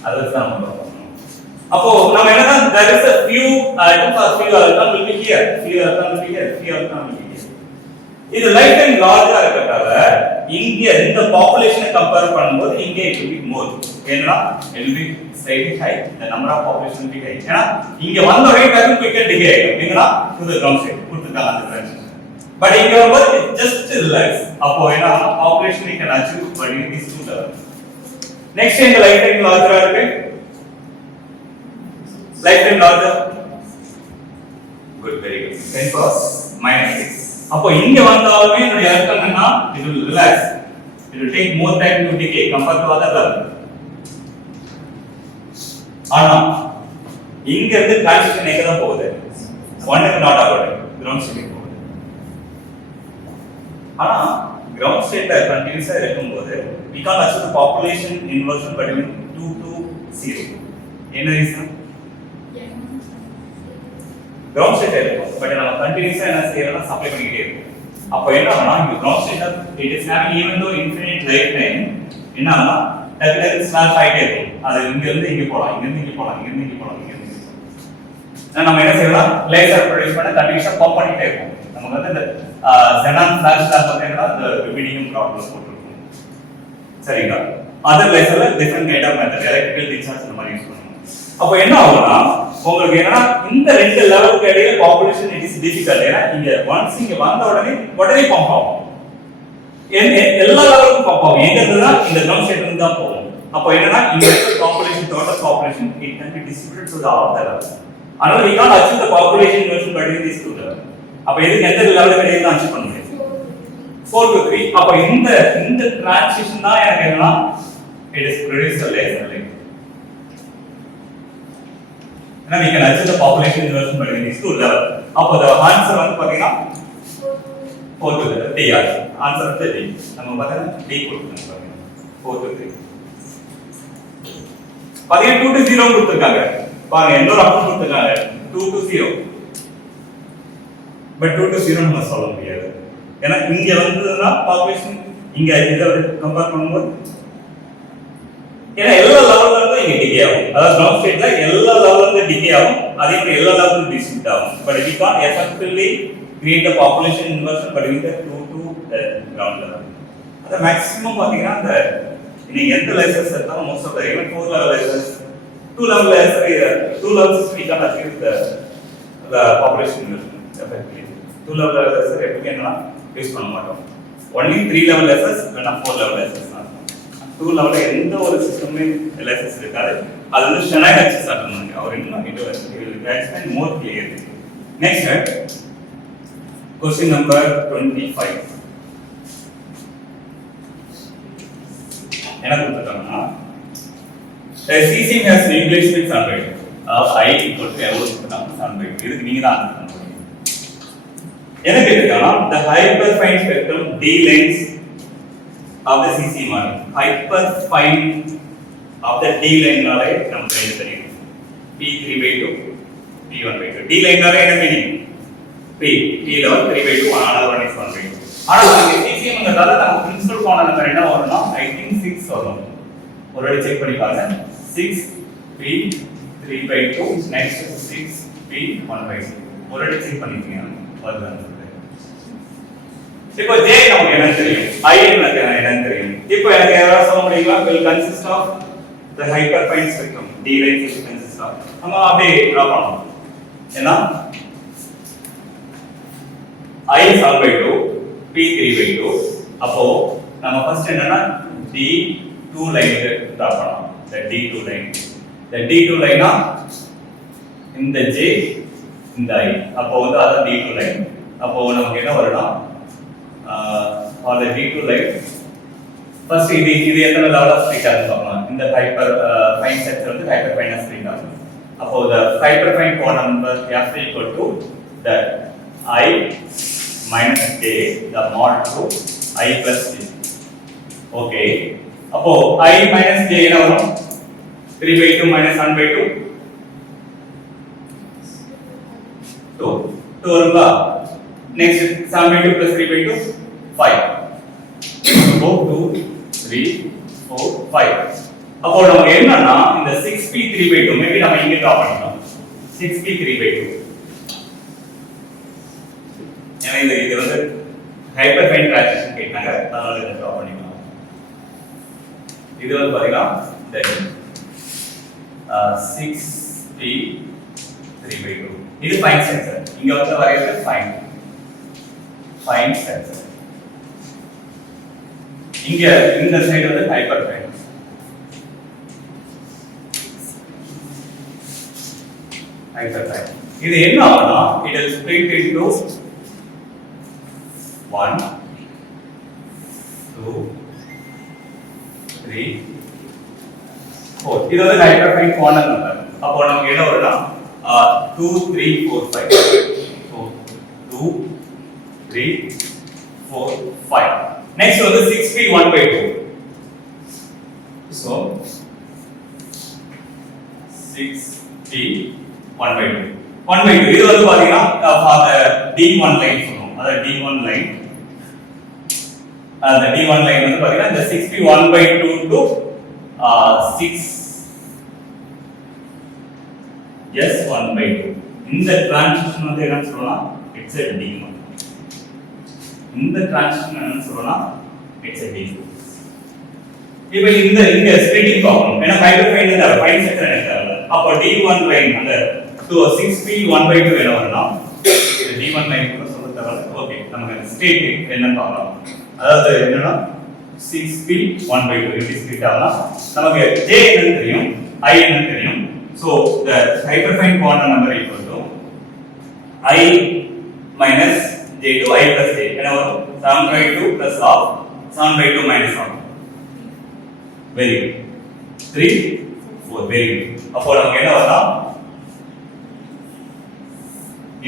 அதுதான் நம்ம பார்க்கணும். அப்போ நம்ம என்னன்னா there is a few atoms or few electron will be here, few electron will be here, few electron will be here. இது லைஃப் டைம் லார்ஜா இருக்கறதால இங்க இந்த பாப்புலேஷனை compare பண்ணும்போது இங்க it will be more. ஏன்னா it will be slightly high, the number of population will be high. ஏன்னா இங்க வந்த உடனே டக்கு குயிக்கா டிகே ஆகும். நீங்களா to the ground state கொடுத்துட்டாங்க அந்த branch. பட் இங்க வரும்போது it just relax. அப்போ என்ன population we can achieve but in these two levels. Next இந்த லைஃப் டைம் லார்ஜா இருக்கு. Life time larger. Good, very good. 10 power minus 6. அப்போ இங்க வந்தாலுமே இந்த எலக்ட்ரான் என்ன, it will relax. It will take more time to decay compared to other level. ஆனா இங்க இருந்து டிரான்சிஷன் எங்க தான் போகுது, 1க்கு நாட் ஆகுது, கிரவுண்ட் ஸ்டேட் போகுது. ஆனா கிரவுண்ட் ஸ்டேட்ல கண்டினியூஸா இருக்கும்போது we can't achieve the population inversion between 2 to 0. என்ன ரீசன், கிரவுண்ட் ஸ்டேட் இருக்கும் பட் நம்ம கண்டினியூஸா என்ன செய்யறோம்னா சப்ளை பண்ணிட்டே இருக்கோம். அப்போ என்ன ஆகும்னா இந்த ground state it is having even though infinite life time என்ன ஆகும்னா டக்கு டக்கு ஸ்னாப் ஆகிட்டே இருக்கும். அது இங்க இருந்து இங்க போலாம், இங்க இருந்து இங்க போலாம், இங்க இருந்து இங்க போலாம், இங்க இருந்து இங்க போலாம். நம்ம என்ன செய்யலாம், லேசர் ப்ரொடியூஸ் பண்ண கண்டினியூஸா பம்ப் பண்ணிட்டே இருக்கும். நமக்கு வந்து இந்த xenon ஃபிளாஷ் லேம்ப் பார்த்தீங்கன்னா இந்த ருபிடியம் ப்ராப்ளம்ஸ் போட்டுருக்கும். சரிங்களா, அதர் லேசர்ல different kind of method electrical discharge இந்த மாதிரி யூஸ் பண்ணுவோம். அப்போ என்ன ஆகும்னா உங்களுக்கு என்னன்னா இந்த ரெண்டு லெவலுக்கு இடையில பாப்புலேஷன் இட் இஸ் டிஃபிகல்ட். ஏன்னா இங்க ஒன்ஸ் இங்க வந்த உடனே பம்ப் ஆகும், எல்லா லெவலுக்கும் பம்ப் ஆகும். எங்க இருந்துன்னா இந்த கிரவுண்ட் ஸ்டேட் இருந்து தான் போகும். அப்போ என்னன்னா இந்த population total population it can be distributed to the all the levels. ஆனால் we can't achieve the population inversion between these two levels. அப்போ இதுக்கு எந்த லெவலுக்கு இடையில தான் அச்சீவ் பண்ண முடியும், 4 to 3. அப்போ இந்த டிரான்சிஷன் தான் எனக்கு என்னன்னா it is produced a laser like. And we can achieve the population inversion between these two levels. அப்போ the answer வந்து பாத்தீங்கன்னா 4 to 3 D. Answer வந்து D. நம்ம பாத்தீங்கன்னா D கொடுத்துருக்காங்க 4 to 3. பாத்தீங்கன்னா 2 to 0 கொடுத்துருக்காங்க. பாருங்க இன்னொரு ஆப்ஷன் கொடுத்துருக்காங்க 2 to 0. பட் 2 to 0 நம்ம சொல்ல முடியாது. ஏன்னா இங்க வந்ததுன்னா பாப்புலேஷன் இங்க இத கம்பேர் பண்ணும்போது ஏன்னா எல்லா லெவல்ல இருந்து இங்க டிகே ஆகும். அதாவது கிரவுண்ட் ஸ்டேட்ல எல்லா லெவல்ல இருந்து டிகே ஆகும், அதே மாதிரி எல்லா லெவல்ல டிஸ்ட்ரிபியூட் ஆகும். But we can't effectively create a population inversion between the 2 to the ground level. அத மேக்ஸिमम பாத்தீங்கன்னா அந்த நீங்க எந்த லேசர்ஸ் எடுத்தாலும் most of the even 4 level lasers 2 level laser 2 levels we can't achieve the population inversion effectively. 2 level lasers எப்பவுமே என்ன use பண்ண மாட்டோம். only 3 level lasers இல்லனா 4 level lasers. 2 லெவல்ல எந்த ஒரு சிஸ்டமே லேசர்ஸ் இருக்காது. அது வந்து ஷெனைன் ஆக்சஸ் ஆட்டோம். அவர் இன்னும் இது எக்ஸ்பிளைன் மோர் கிளியர். Next question number 25. என்ன கொடுத்திருக்காங்கன்னா cesium has nucleus with sunlight of I equal to ever sunlight. இதுக்கு நீங்க தான் ஆன்சர் பண்ணணும். என்ன கேட்டிருக்காங்கன்னா the hyperfine spectrum D length of the cesium atom. Hyperfine of the D line நாலே நமக்கு தெரியும். P3/2 P1/2. D line நாலே என்ன meaning, P level 3/2 another one is 1/2. ஆனா இந்த cesium ங்கறதால நம்ம பிரின்சிபல் குவாண்டம் நம்பர் என்ன வரும்னா I think 6 வரும். ஒரு வாட்டி செக் பண்ணி பாருங்க. 6 P3/2 next 6 P1/2. ஒரு வாட்டி செக் பண்ணிட்டீங்க வருது. இப்போ J நமக்கு என்ன தெரியும், I நமக்கு என்ன தெரியும். இப்போ எனக்கு யாரா சொல்ல முடியுமா, will consist of the hyperfine spectrum D line will consist of. நம்ம அப்படியே டிரா பண்ணலாம். ஏன்னா I 7/2 P 3/2. அப்போ நம்ம ஃபர்ஸ்ட் என்னன்னா D2 லைன் டிரா பண்ணலாம். the D2 line, the D2 லைனா இந்த J இந்த I. அப்போ வந்து அது D2 லைன். அப்போ நமக்கு என்ன வரும்னா for the D2 line first இது எத்தனை level of split ஆகுது பார்க்கலாம். இந்த hyper fine sector வந்து hyperfine split ஆகுது. அப்போ the hyperfine quantum number F equal to that I minus j the mod to I plus j. Okay. அப்போ I minus j என்ன வரும்? 3/2 minus 1/2 2 வருங்களா? Next 7/2 plus 3/2 5. So 2 3 4 5. அப்போ நமக்கு என்னன்னா இந்த 6p 3/2 மேபி நம்ம இங்க டிரா பண்ணிக்கலாம். 6p 3/2. ஏன்னா இது வந்து ஹைப்பர்ஃபைன் டிரான்சிஷன் கேட்டாங்க, அதனால இதை டிரா பண்ணிக்கலாம். இது வந்து பாத்தீங்கன்னா தென் 6p 3/2. இது ஃபைன் சென்சர். இங்க வந்து வரையறது ஃபைன் சென்சர். இங்க இந்த சைடு வந்து ஹைப்பர்ஃபைன். இது என்ன ஆகும்னா it will split into 1 2 3 4. இது வந்து ஹைப்பர்ஃபைன் குவாண்டம் நம்பர். அப்போ நமக்கு என்ன வரும்னா 2 3 4 5. So 2 3 4 5. Next வந்து 6p 1/2. So 6p 1/2. இது வந்து பாத்தீங்கன்னா அந்த D1 லைன் சொல்றோம். அத D1 லைன். அந்த D1 லைன் வந்து பாத்தீங்கன்னா இந்த 6p 1/2 to 6 yes 1/2. இந்த டிரான்சிஷன் வந்து என்ன சொல்றோம்னா it's a D1. இந்த டிரான்சிஷன் என்ன சொல்றோம்னா it's a D2. இப்போ இந்த ஸ்ப்ளிட்டிங் ப்ராப்ளம் ஏன்னா ஹைப்பர்ஃபைன் இந்த ஃபைன் செக்ஷன் எடுத்தாங்க. அப்போ D1 லைன் அந்த 6p 1/2 என்ன வரும்னா இது D1 லைன் கூட சொல்ல தேவையில்லை. ஓகே, நமக்கு ஸ்டேட் என்ன பார்க்கலாம். அதாவது என்னன்னா 6p 1/2 எப்படி ஸ்ப்ளிட் ஆகும்னா நமக்கு j என்னன்னு தெரியும், I என்னன்னு தெரியும். So the hyperfine quantum number equal to I minus j to I plus j. என்ன வரும்? 7/2 plus half 7/2 minus half. Very good. 3 4 very good. அப்போ நமக்கு என்ன வரும்னா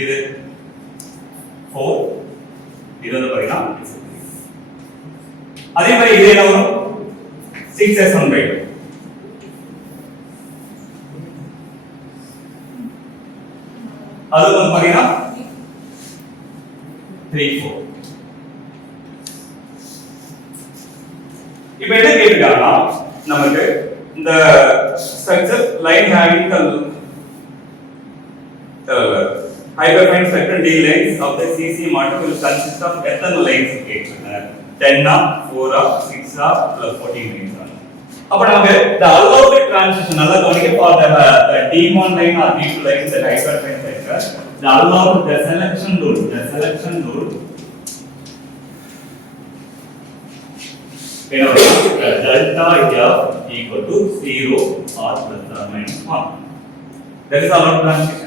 இது 4 இது வந்து பாத்தீங்கன்னா அதே மாதிரி இது என்ன வரும் 6s 1/2. அது வந்து பாத்தீங்கன்னா 3 4. இப்போ என்ன கேக்குறாங்கன்னா நமக்கு இந்த structure line having the hyperfine spectral D lines of the CC model will consist of எத்தனை லைன்ஸ் கேக்குறாங்க? 10 4 6 14 லைன்ஸ். அப்ப நமக்கு the allowed transition நல்லா கவனிக்க for the D1 line or D2 line the hyperfine sector the allowed the selection rule delta F equal to 0 or plus or minus 1. That is allowed transition.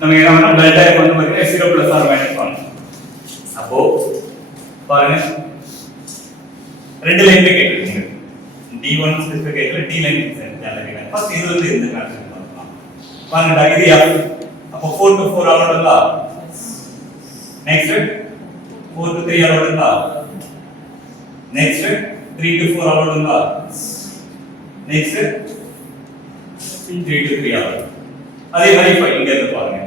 நமக்கு என்ன வேணும் delta F வந்து பாத்தீங்கன்னா 0 plus or minus 1. அப்போ பாருங்க ரெண்டு லைன்ல கேட்டிருக்கீங்க. D1 ஸ்பெசிஃபிக் கேட்கல, D லைன் கேட்கல. ஃபர்ஸ்ட் இது வந்து இந்த கான்செப்ட் பார்க்கலாம். பாருங்க இது F. அப்போ 4 to 4 ஆவறதுங்களா? நெக்ஸ்ட் 4 to 3 ஆவறதுங்களா? நெக்ஸ்ட் 3 to 4 ஆவறதுங்களா? நெக்ஸ்ட் 3 to 3 ஆவறது. அதே மாதிரி இப்ப இங்க இருந்து பாருங்க.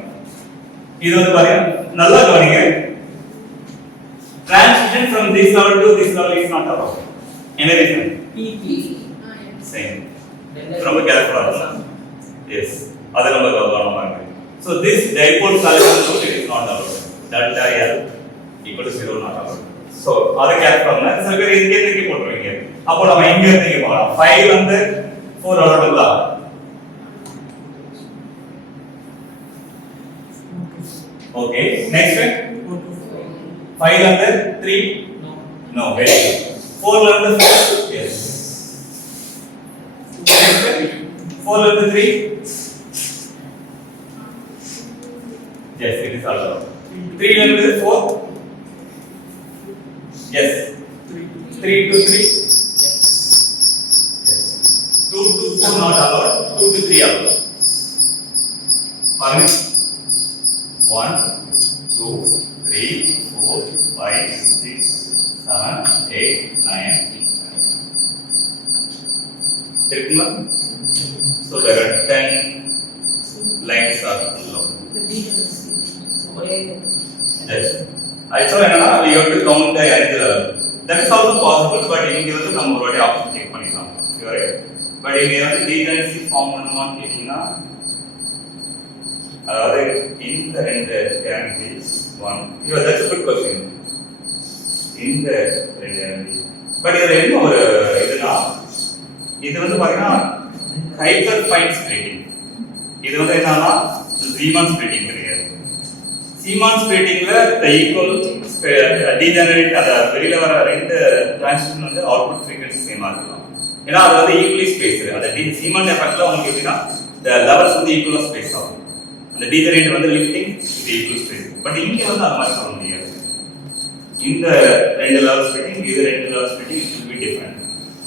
இது வந்து பாருங்க நல்லா கவனிங்க. Transition from this level to this level is not allowed. Any reason? Same. ரொம்ப careful ஆகணும். Yes. அது நம்ம கவனமா பாருங்க. So this dipole solution rule is not allowed. Delta L equal to 0 not allowed. So அது careful ஆகணும். சில பேர் இங்க இருந்து போட்டுருவீங்க. அப்போ நம்ம இங்க இருந்து போலாம். 5 வந்து 4 allowed. Okay. Next. 5 under 3? No. Very good. 4 under 4? Yes. 4 under 3? Yes, it is allowed. 3 under 4? Yes. 3 to 3? Yes. 2 to 4 not allowed. 2 to 3 allowed. பாருங்க 1 2 3 4 5 6 7 8 9 இருக்குங்களா? So there are 10 lines are below. Yes. Actually என்னன்னா we have to count the nth level. That is also possible, but இங்க வந்து நம்ம ஒரு வாட்டி option check பண்ணிக்கலாம். Right? But இங்க வந்து degeneracy ஃபார்ம் பண்ணுமான்னு கேட்டீங்கன்னா அதாவது இந்த ரெண்டு guarantees 1 yeah, that's a good question. இந்த ரெண்டு கேரண்டி பட் இதுல என்ன ஒரு இதுனா இது வந்து பாத்தீங்கன்னா ஹைப்பர் ஃபைன் ஸ்ப்ளிட்டிங். இது வந்து என்னன்னா சீமான் ஸ்ப்ளிட்டிங் கிடையாது. சீமான் ஸ்ப்ளிட்டிங்ல the equal degenerate அத வெளியில வர ரெண்டு டிரான்சிஷன் வந்து அவுட்புட் ஃப்ரீக்வென்சி சேமா இருக்கும். ஏன்னா அது வந்து ஈக்குவலி ஸ்பேஸ்டு. அந்த சீமான் எஃபெக்ட்ல உங்களுக்கு எப்படின்னா the levels வந்து ஈக்குவலா ஸ்பேஸ் ஆகும். அந்த degenerate வந்து லிஃப்டிங் இது ஈக்குவல் ஸ்பேஸ். பட் இங்க வந்து அது மாதிரி சொல்ல முடியாது. இந்த ரெண்டு லெவல் ஸ்ப்ளிட்டிங் இது ரெண்டு level splitting it will be different.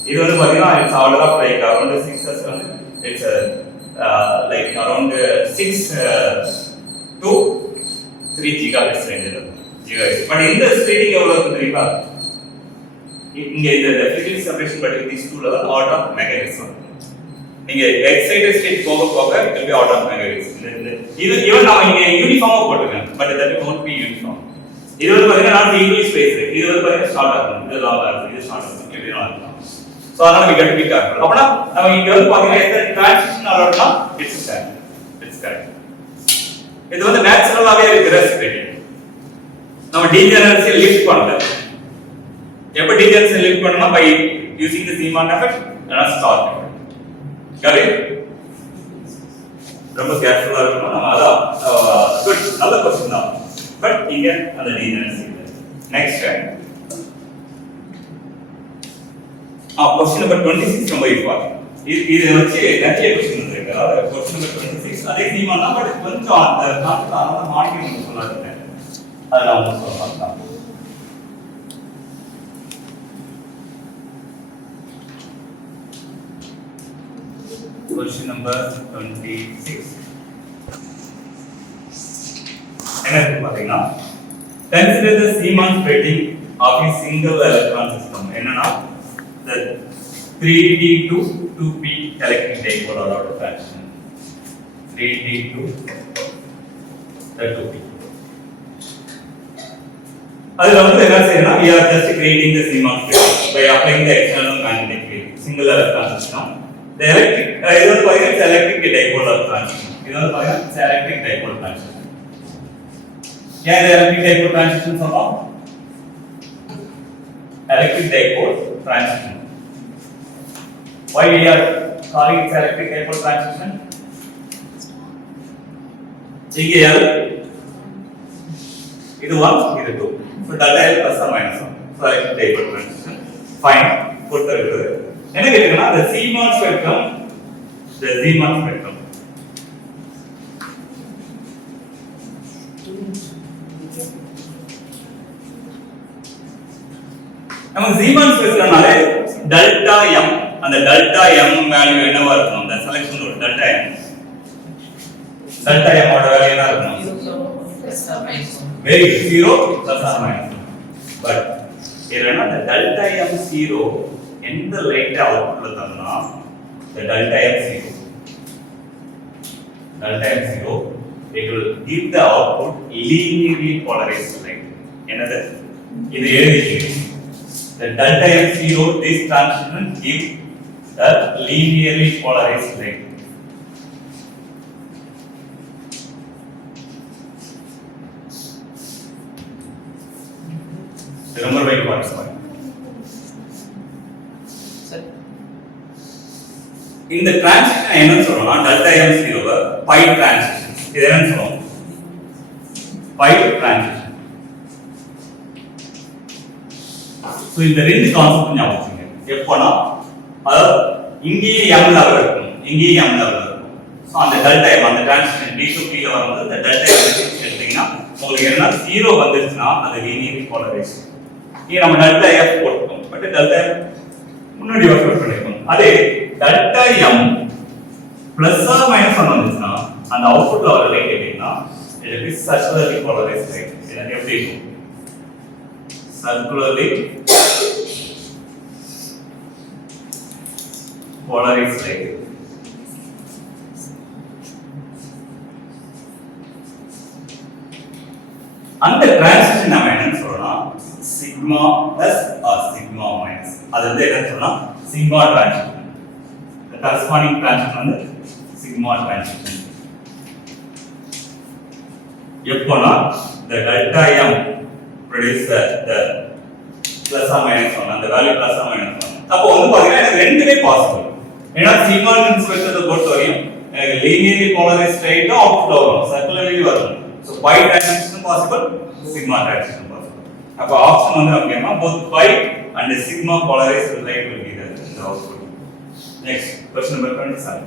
இது வந்து பாத்தீங்கன்னா it's order of like around 6s வந்து it's like around 6 to 3 GHz ரேஞ்சில் GHz. பட் இந்த ஸ்ப்ளிட்டிங் எவ்வளவு இருக்கு தெரியுமா? இங்க இந்த physical separation but these two level order of megahertz. நீங்க எக்ஸைட்டட் ஸ்டேட் போக போக it will be order of megahertz. இது ஈவன் நாம இங்க யூனிஃபார்மா போட்டுருக்கேன் but that will not be uniform. இது வந்து பாத்தீங்கன்னா நாட் ஈக்குவலி ஸ்பேஸ். இது வந்து பாத்தீங்கன்னா ஷார்ட் ஆகும், இது லாங் ஆகும், இது ஷார்ட் ஆகும், இப்படி ஆகும். சோ அதனால we get to be careful. அப்பனா நம்ம இங்க வந்து பாத்தீங்கன்னா எந்த டிரான்சிஷன் ஆலோட்னா இட்ஸ் கரெக்ட். இது வந்து நேச்சுரலாவே இருக்கிற ஸ்ப்ளிட்டிங். நம்ம டீஜெனரசி லிஃப்ட் பண்ணல. எப்ப டீஜெனரசி லிஃப்ட் பண்ணா by using the Zeeman effect and Stark effect. Correct? ரொம்ப கேர்ஃபுல்லா இருக்கணும். நம்ம அதான் குட் நல்ல क्वेश्चन தான். பட் இங்க அந்த டீஜெனரசி இல்ல. நெக்ஸ்ட் क्वेश्चन नंबर 26 ரொம்ப இம்பார்ட்டன்ட். இது வச்சு நிறைய क्वेश्चन இருக்கு. அதாவது क्वेश्चन नंबर 26 அதே சீமான் தான் பட் கொஞ்சம் அந்த கான்செப்ட் அத மாடிஃபை பண்ணலாம்னு அத நான் உங்களுக்கு சொல்றேன். क्वेश्चन नंबर 26 என்ன இருக்கு பாத்தீங்கன்னா consider the Zeeman splitting of a single electron system. என்னன்னா the 3D to 2p electric dipole order fraction 3D to the 2p. அதுல வந்து என்ன செய்யணும், we are just creating the Zeeman splitting by applying the external magnetic field single electron system. The electric இது வந்து பாத்தீங்கன்னா electric dipole transition. இது வந்து பாத்தீங்கன்னா electric dipole transition. ஏன் electric dipole transition சொல்றோம்? Electric dipole transition. Why we are calling it electric dipole transition? இங்க L இது 1 இது 2. So delta L plus or minus 1. So electric dipole transition. Fine. பொறுத்த இருக்குது. என்ன கேக்குறேன்னா the Zeeman spectrum நம்ம Zeeman spectrumனாலே delta m அந்த delta m value என்னவா இருக்கும்? அந்த செலக்ஷன் ஒரு delta m ஓட வேல்யூ என்ன இருக்கும்? Very 0 plus or minus. But இல்லனா அந்த delta m 0 எந்த light அவுட்புட்ல Tarana the delta m 0 it will give the output linearly polarized light. என்னது இது எழுதிக்கிறீங்க. The delta m 0 this transition give the linearly polarized light. Remember by participant. இந்த transition என்ன சொல்றோம்னா delta m 0 pi transition. இது என்ன சொல்றோம்? pi transition. So இந்த ரெண்டு கான்செப்ட் ஞாபகம் வச்சுங்க. எப்போனா அதாவது இங்கேயே m லெவல் இருக்கும், இங்கேயே m லெவல் இருக்கும். சோ அந்த delta m அந்த டிரான்சிஷன் d to p ல வரும்போது இந்த delta m எடுத்தீங்கன்னா உங்களுக்கு என்ன 0 வந்துருச்சுனா அது linearly polarized. இங்க நம்ம delta f போட்டுட்டோம். பட் delta f முன்னாடி வர்க் பண்ணிருக்கோம். அதே delta m plus or minus 1 வந்துச்சுனா அந்த அவுட்புட்ல வர லைட் எப்படின்னா it is circularly polarized light. எனக்கு எப்படி இருக்கும்? Circularly polarized light. அந்த டிரான்சிஷன் நாம என்ன சொல்லலாம்? Sigma plus or sigma minus. அது வந்து என்ன சொல்லலாம்? Sigma transition. The corresponding transition வந்து சிக்மா டிரான்சிஷன். எப்போனா the delta m produce the plus or minus 1, அந்த வேல்யூ plus or minus 1. அப்போ வந்து பாத்தீங்கன்னா எனக்கு ரெண்டுமே பாசிபிள். ஏன்னா சிக்மா இன்ஸ்பெக்டரை பொறுத்தவரையும் எனக்கு லீனியர்லி போலரைஸ்ட் லைட் அவுட்புட் வரும், சர்க்குலர்லி வரும். So pi transition possible, sigma transition possible. அப்ப ஆப்ஷன் வந்து நமக்கு என்ன? both pi and sigma polarized light will be there in the output. Next, question number 27.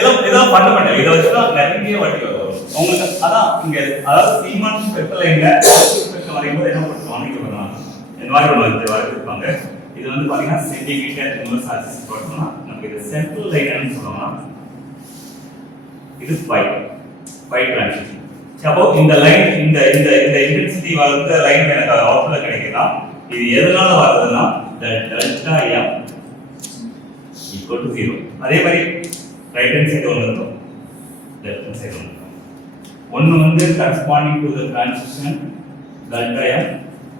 இதெல்லாம் ஃபண்டமெண்டல். இத வச்சு தான் நிறைய வாட்டி வரும் உங்களுக்கு. அதான் இங்க அதாவது சீமான் ஸ்பெக்ட்ரல் லைன்ல ஸ்பெக்ட்ரல் வரையும்போது என்ன பண்ணுவாங்க இவங்க இந்த மாதிரி ஒன்று வந்து வரைஞ்சிருப்பாங்க. இது வந்து பாத்தீங்கன்னா சென்டிமீட்டர் இன்வெர்ஸ் ஆக்சிஸ் போட்டோம்னா நமக்கு இது சென்ட்ரல் லைன் சொல்லுவாங்க. இது பை டிரான்சிஷன். அப்போ இந்த லைன் இந்த இந்த இந்த இன்டென்சிட்டி வளர்ந்த லைன் எனக்கு அவுட்ல கிடைக்குதா? இது எதனால வருதுன்னா டெல்டா எம் ஈக்குவல் டு 0. அதே மாதிரி ரைட் ஹேண்ட் சைடு ஒன்று இருக்கும், லெஃப்ட் ஹேண்ட் சைடு ஒன்று இருக்கும். ஒன்று வந்து corresponding to the transition delta M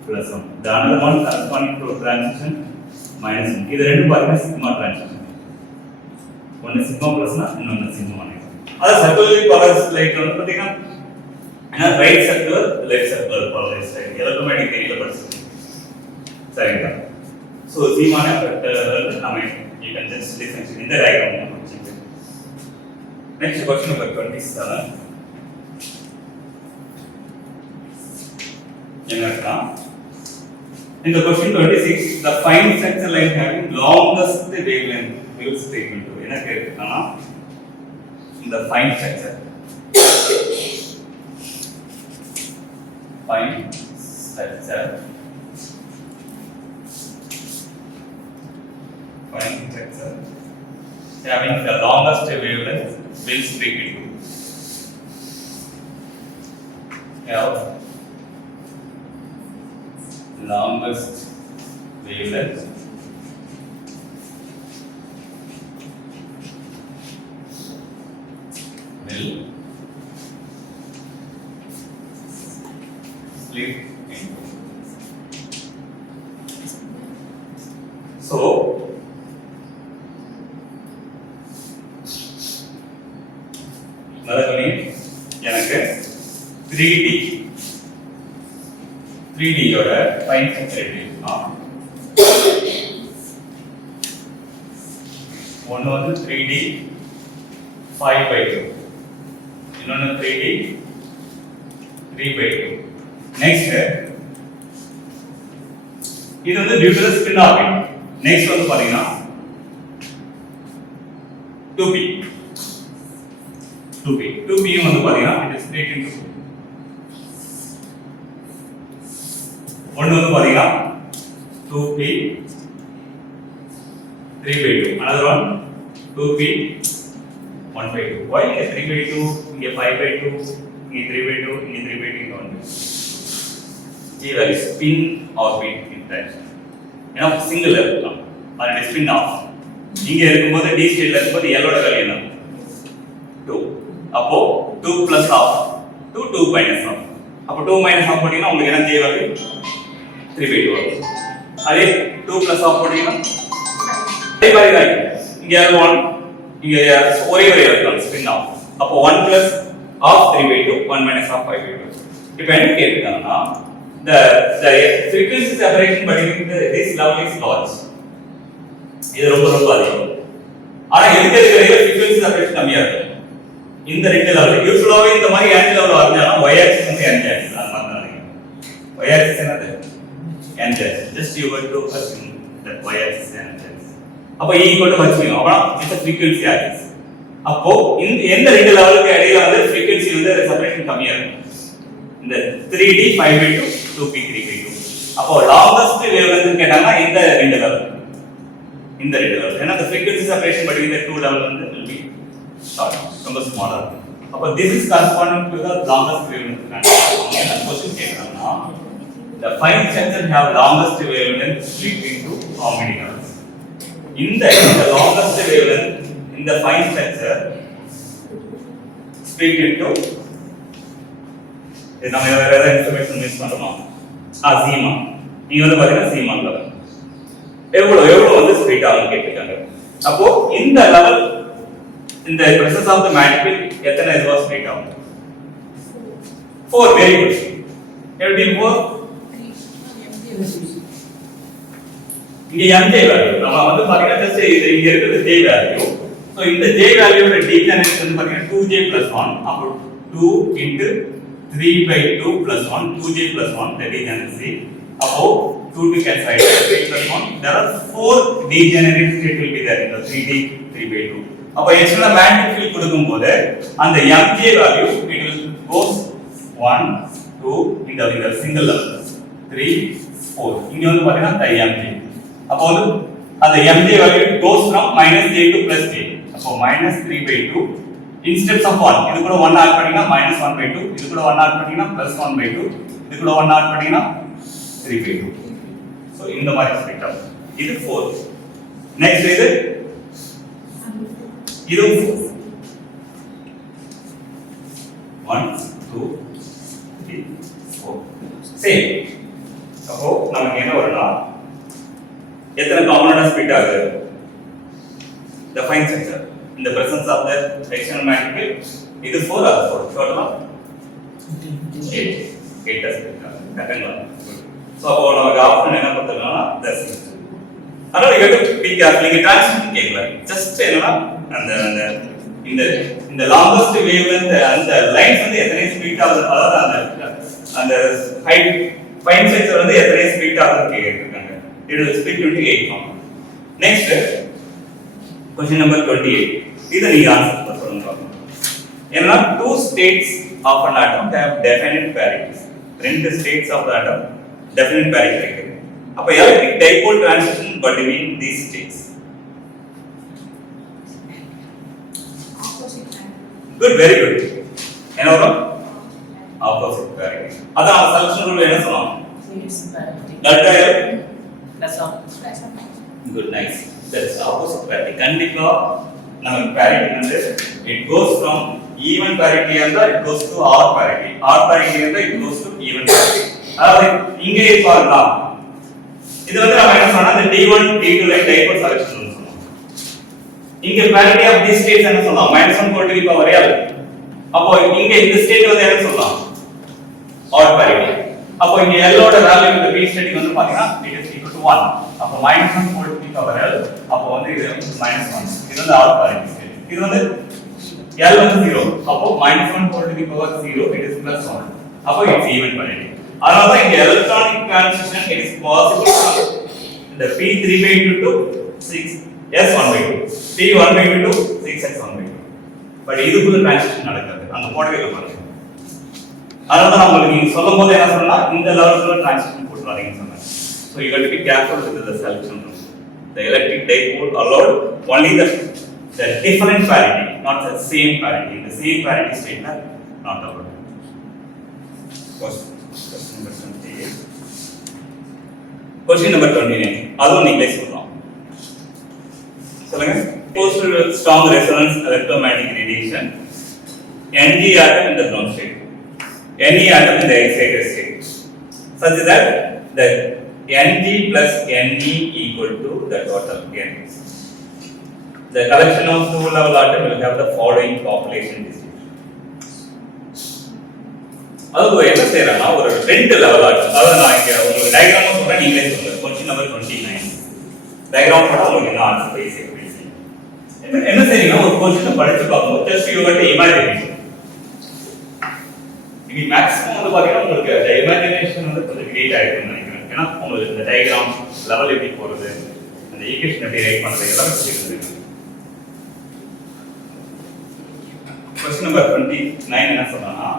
plus 1. The another one corresponding to transition minus 1. இது ரெண்டு பாருங்க சிக்மா டிரான்சிஷன். ஒன்னு சிக்மா பிளஸ்னா இன்னொன்னு சிக்மா மைனஸ். அது சர்க்குலர்லி போலரைஸ்ட் லைட் வந்து பாத்தீங்கன்னா ஏன்னா right circular left circular polarised light electromagnetic தியரியில படிச்சிருக்கீங்க. சரிங்களா? சோ சீமான எஃபெக்ட் நாம you can just listen இந்த டயகிராம் நம்ம படிச்சிங்க. Next question number 27. என்னன்னா in the question 26 the fine structure line having longest wavelength will statement to என்ன கேக்குறானா இந்த fine structure having the longest wavelength will statement to have longest wavelength will split into. So எனக்கு 3D யோட fine structure எடுத்துனா ஒன்னு வந்து 3D 5/2, இன்னொன்னு 3D 3/2. Next இது வந்து due to the spin orbit. Next வந்து பாத்தீங்கன்னா 2P வந்து பாத்தீங்கன்னா it is split into 2. ஒன்னு வந்து பாத்தீங்கன்னா 2P 3/2, another one 2P 1/2. Why 3/2? இங்க 5/2, இங்க 3/2, இங்க 3/2, இங்க 1/2. These are spin orbit interaction. ஏன்னா சிங்கிள் இருக்கலாம், அது ஸ்பின் ஆஃப். இங்க இருக்கும்போது d ஸ்டேட்ல இருக்கும்போது l ஓட வேல்யூ என்ன? 2. அப்போ 2 plus half to 2 minus half. அப்போ 2 minus half போட்டீங்கன்னா உங்களுக்கு என்ன தேவை வருது? 3/2 வரும். அதே 2 plus half போட்டீங்கன்னா அதே மாதிரி தான் இங்க L1 இங்க ஒரே இருக்கும் ஸ்பின் ஆஃப். அப்போ 1 plus half 3/2, 1 minus half 5/2. இப்போ என்ன கேக்குறாங்கன்னா the frequency separation between this level is large. இது ரொம்ப அதிகம். ஆனா எதுக்கு frequency separation கம்மியா இருக்கு? இந்த ரெண்டு லெவல் யூசுவலாவே இந்த மாதிரி ஆங்கிள் லெவல் வரதுனால y axis வந்து n axis அந்த மாதிரி தான் இருக்கு. y axis என்னது? n axis. Just you want to assume that y axis n axis. அப்ப e = h அப்ப it's a frequency axis. அப்போ இந்த ரெண்டு லெவலுக்கு இடையில வந்து frequency வந்து செப்பரேஷன் கம்மியா இருக்கும். இந்த 3D 5/2 2P 3/2. அப்போ லாங்கஸ்ட் வேவ்லென்த் கேட்டாங்கன்னா இந்த ரெண்டு லெவல், இந்த ரெண்டு லெவல். ஏன்னா the frequency separation between the two level வந்து will be short, ரொம்ப ஸ்மாலா இருக்கும். அப்போ this is corresponding to the longest wavelength. என்ன question கேக்குறாங்கன்னா the fine structure have longest wavelength split into how many levels? இந்த longest wavelength in the fine structure split into இது நம்ம வேற ஏதாவது இன்ஃபர்மேஷன் மிஸ் பண்ணோமா? சீமா. நீங்க வந்து பாத்தீங்கன்னா சீமா லெவல் எவ்வளவு வந்து ஸ்ப்ளிட் ஆகும் கேட்டிருக்காங்க. அப்போ இந்த லெவல் இந்த பிரசன்ஸ் ஆஃப் தி மேட்ரிக் எத்தனை இதுவா ஸ்ப்ளிட் ஆகும்? 4. Very good. எப்படி 4? இங்க mj வேல்யூ நம்ம வந்து பாத்தீங்கன்னா ஜஸ்ட் இது இங்க இருக்குது j வேல்யூ. சோ இந்த j வேல்யூவோட டீகனெக்ஷன் வந்து பாத்தீங்கன்னா 2j + 1 அப்போ 2 * 3/2 + 1 2j + 1 that is degeneracy. அப்போ 2 to cancel 3 + 1 there are 4 degenerate state will be there in the 3d 3/2. அப்போ எக்ஸ்டர்னல் மேக்னெட்டிக் ஃபீல்ட் கொடுக்கும்போது அந்த mj value it will goes 1 2 இந்த சிங்கிள் லெவல் 3 4 இங்க வந்து பாத்தீங்கன்னா the mj. அப்போ வந்து அந்த mj value goes from -j to +j. அப்போ -3/2 instead of 1 இது கூட 1 ஆட் பண்ணீங்கன்னா -1/2 இது கூட 1 ஆட் பண்ணீங்கன்னா +1/2 இது கூட 1 ஆட் பண்ணீங்கன்னா 3/2. சோ இந்த மாதிரி ஸ்ப்ளிட் ஆகும். இது 4. நெக்ஸ்ட் இது 1 2 3 4 சேம். அப்போ நமக்கு என்ன வரும்னா எத்தனை காம்பனன்ட் ஸ்ப்ளிட் ஆகுது? the fine structure in the presence of the external magnetic field இது 4 ஆகுது. டோட்டலா 8 ஸ்ப்ளிட் ஆகுது. கரெக்ட்டா? சோ அப்போ நமக்கு ஆப்ஷன் என்ன கொடுத்திருக்காங்கன்னா தஸ். அதனால you have to be careful. நீங்க டிரான்ஸ்மிஷன் கேட்கல. ஜஸ்ட் என்னன்னா அந்த இந்த லாங்கஸ்ட் வேவ்லென்த் அந்த லைன்ஸ் வந்து எத்தனை ஸ்பீட் ஆகுது, அதாவது அந்த ஹைட் ஃபைன் ஸ்ட்ரக்சர் வந்து எத்தனை ஸ்பீட் ஆகுதுன்னு கேட்டிருக்காங்க. it will split into 8 form. next question number 28 இத நீங்க ஆன்சர் பண்ணணும் பாருங்க. ஏன்னா two states of an atom have definite parities. ரெண்டு states of the atom definite parity இருக்கு. அப்ப electric dipole transition between these states. good, very good. என்ன வரும்? opposite parity. அதான் நம்ம செலக்ஷன் ரூல் என்ன சொன்னோம்? delta L plus 1. good, nice. that's opposite parity. கண்டிப்பா நம்ம parity வந்து it goes from even parity and it goes to odd parity. odd parity and it goes to even parity. அதாவது இங்கே பாருங்க, இது வந்து நம்ம என்ன சொன்னா இந்த d1 d2 line dipole selection ன்னு சொன்னோம். இங்க parity of these states என்ன சொல்லலாம்? -1 to the power l. அப்போ இங்க இந்த ஸ்டேட் வந்து என்ன சொல்லலாம்? odd parity. அப்போ இங்க l ஓட வேல்யூ இந்த p ஸ்டேட் வந்து பாத்தீங்கன்னா it is equal to 1. அப்போ -1 to the power l. அப்போ வந்து இது -1. இது வந்து odd parity ஸ்டேட். இது வந்து l வந்து 0. அப்போ -1 to the power 0 it is +1. அப்போ it's even parity. அதனால தான் இங்க electronic transition it is possible the p3/2 to 6s1/2 p1/2 to 6s1/2. But இதுக்குள்ள டிரான்சிஷன் நடக்காது. அங்க போடவே இல்ல பாருங்க. அதனால தான் உங்களுக்கு நீங்க சொல்லும்போது என்ன சொன்னா இந்த லெவல்ல டிரான்சிஷன் போடுறாங்கன்னு சொன்னாங்க. so you have to be careful with the selection rule. the electric dipole allowed only the different parity, not the same parity. In the same parity state not allowed. Question number 29 அதுவும் நீங்களே சொல்லலாம். சொல்லுங்க. Exposed to strong resonance electromagnetic radiation, Ng atom in the ground state, Ne atom in the excited state, such that the Ng plus Ne equal to the total gain. The collection of two level atom will have the following population distribution. அதுக்கு என்ன செய்யறாங்கன்னா ஒரு ரெண்டு level ஆட்டம், அதாவது நான் இங்க உங்களுக்கு diagram சொல்றேன், நீங்களே சொல்லுங்க. क्वेश्चन நம்பர் 29 டயகிராம் போட்டா உங்களுக்கு என்ன ஆன்சர் பேசி என்ன செய்யறீங்கன்னா ஒரு क्वेश्चन படிச்சு பார்க்கும்போது just you have to imagination. இது மேக்ஸிமம் வந்து பாத்தீங்கன்னா உங்களுக்கு அந்த இமேஜினேஷன் வந்து கொஞ்சம் கிரியேட் ஆயிருக்கும்னு நினைக்கிறேன். ஏன்னா உங்களுக்கு இந்த டயகிராம் லெவல் எப்படி போறது, அந்த ஈக்குவேஷன் எப்படி ரைட் பண்றது எல்லாம் தெரிஞ்சிருக்கு. क्वेश्चन நம்பர் 29 என்ன சொல்றாங்கன்னா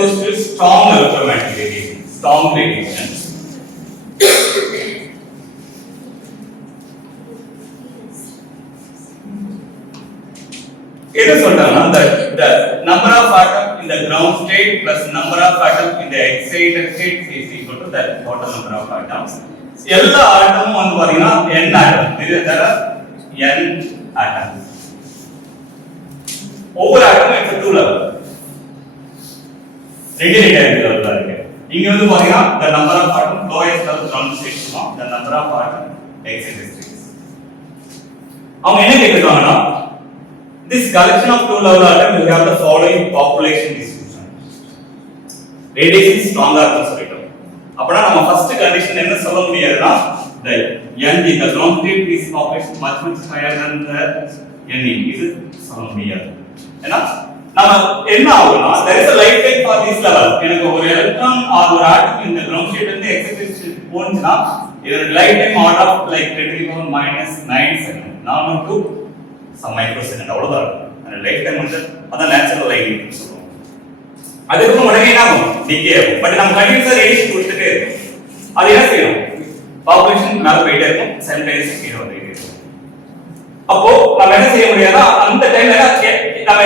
exposed to strong electromagnetic radiation. Strong radiation. என்ன சொல்றாங்கன்னா the number of atoms in the ground state plus number of atoms in the excited state is equal to the total number of atoms. எல்லா ஆட்டமும் வந்து பாத்தீங்கன்னா n ஆட்டம். இது தர n ஆட்டம். ஒவ்வொரு ஆட்டமும் it's a two level. ரெண்டு லெவல்ல இருக்கு. இங்க வந்து பாத்தீங்கன்னா the number of atoms lowest level ground state the number of atoms excited states. அவங்க என்ன கேக்குறாங்கன்னா this collection of two level atoms will have the following population distribution. Radiation stronger than சொல்லிட்டோம். அப்பனா நம்ம first condition என்ன சொல்ல முடியாதுன்னா the n in the ground state is population much higher than the n இது சொல்ல முடியாது. ஏன்னா நம்ம என்ன ஆகும்னா there is a lifetime for this level. எனக்கு ஒரு எலக்ட்ரான் or ஒரு atom in the ground state இருந்து excited state போனுச்சுனா இதோட lifetime order of like 10⁻⁹ second. normal to some microsecond அவ்வளவுதான் அந்த லைஃப் டைம் வந்து அதான் நேச்சுரல் லைஃப் சொல்றோம். அதுக்கு உடனே என்ன ஆகும் டிகே ஆகும். பட் நம்ம கண்டினியூஸா ரேடியேஷன் கொடுத்துட்டே இருக்கோம். அது என்ன செய்யும் பாப்புலேஷன் மேல போயிட்டே இருக்கும் சைமல்டேனியஸா கீழ வந்துட்டே இருக்கும். அப்போ நம்ம என்ன செய்ய முடியாதா அந்த டைம்ல நம்ம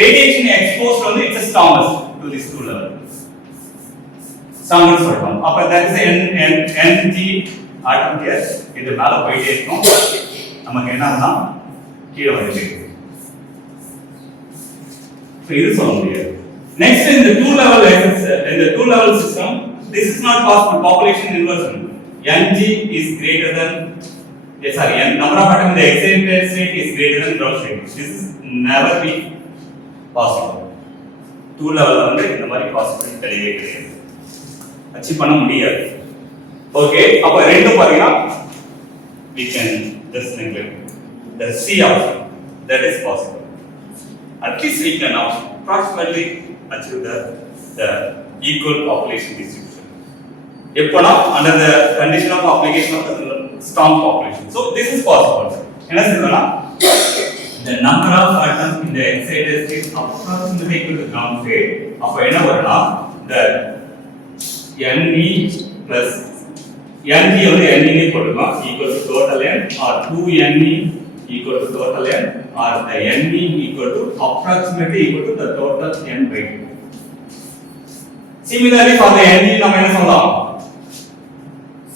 ரேடியேஷன் எக்ஸ்போஸ்ட் வந்து it's strongest to this two level strongest சொல்றோம். அப்ப that is NG atom gas இது மேல போயிட்டே இருக்கும். நமக்கு என்ன ஆகும்னா கீழ வந்துட்டே இருக்கும். இது சொல்ல முடியாது. Next in the two level system this is not possible. Population inversion Ng is greater than number of atoms in the excited state is greater than ground state. This is never be possible. Two level வந்து இந்த மாதிரி possibility கிடையவே கிடையாது. Achieve பண்ண முடியாது. Okay அப்ப ரெண்டு பாத்தீங்கன்னா we can just neglect the C option. That is possible. At least we can approximately achieve the equal population distribution. Epona under the condition of application of the strong population. So this is possible. என்ன சொல்றேன்னா the number of atoms in the excited state approximately equal to ground state. அப்ப என்ன வரும்னா the Ne plus Ng வந்து Ne போட்டுக்கலாம் equal to total n or 2Ne equal to total n or the Ne equal to approximately equal to the total n by 2. Similarly for the Ne நம்ம என்ன சொல்லலாம்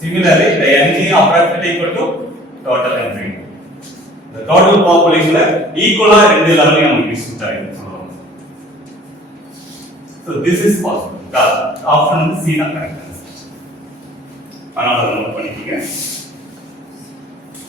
similarly the Ne approximately equal to total n by 2. The total population equal ஆ ரெண்டு லெவலையும் நம்ம distribute ஆயிடும் சொல்லலாம். So this is possible. Often see the correct answer. அதனால note பண்ணிக்கங்க.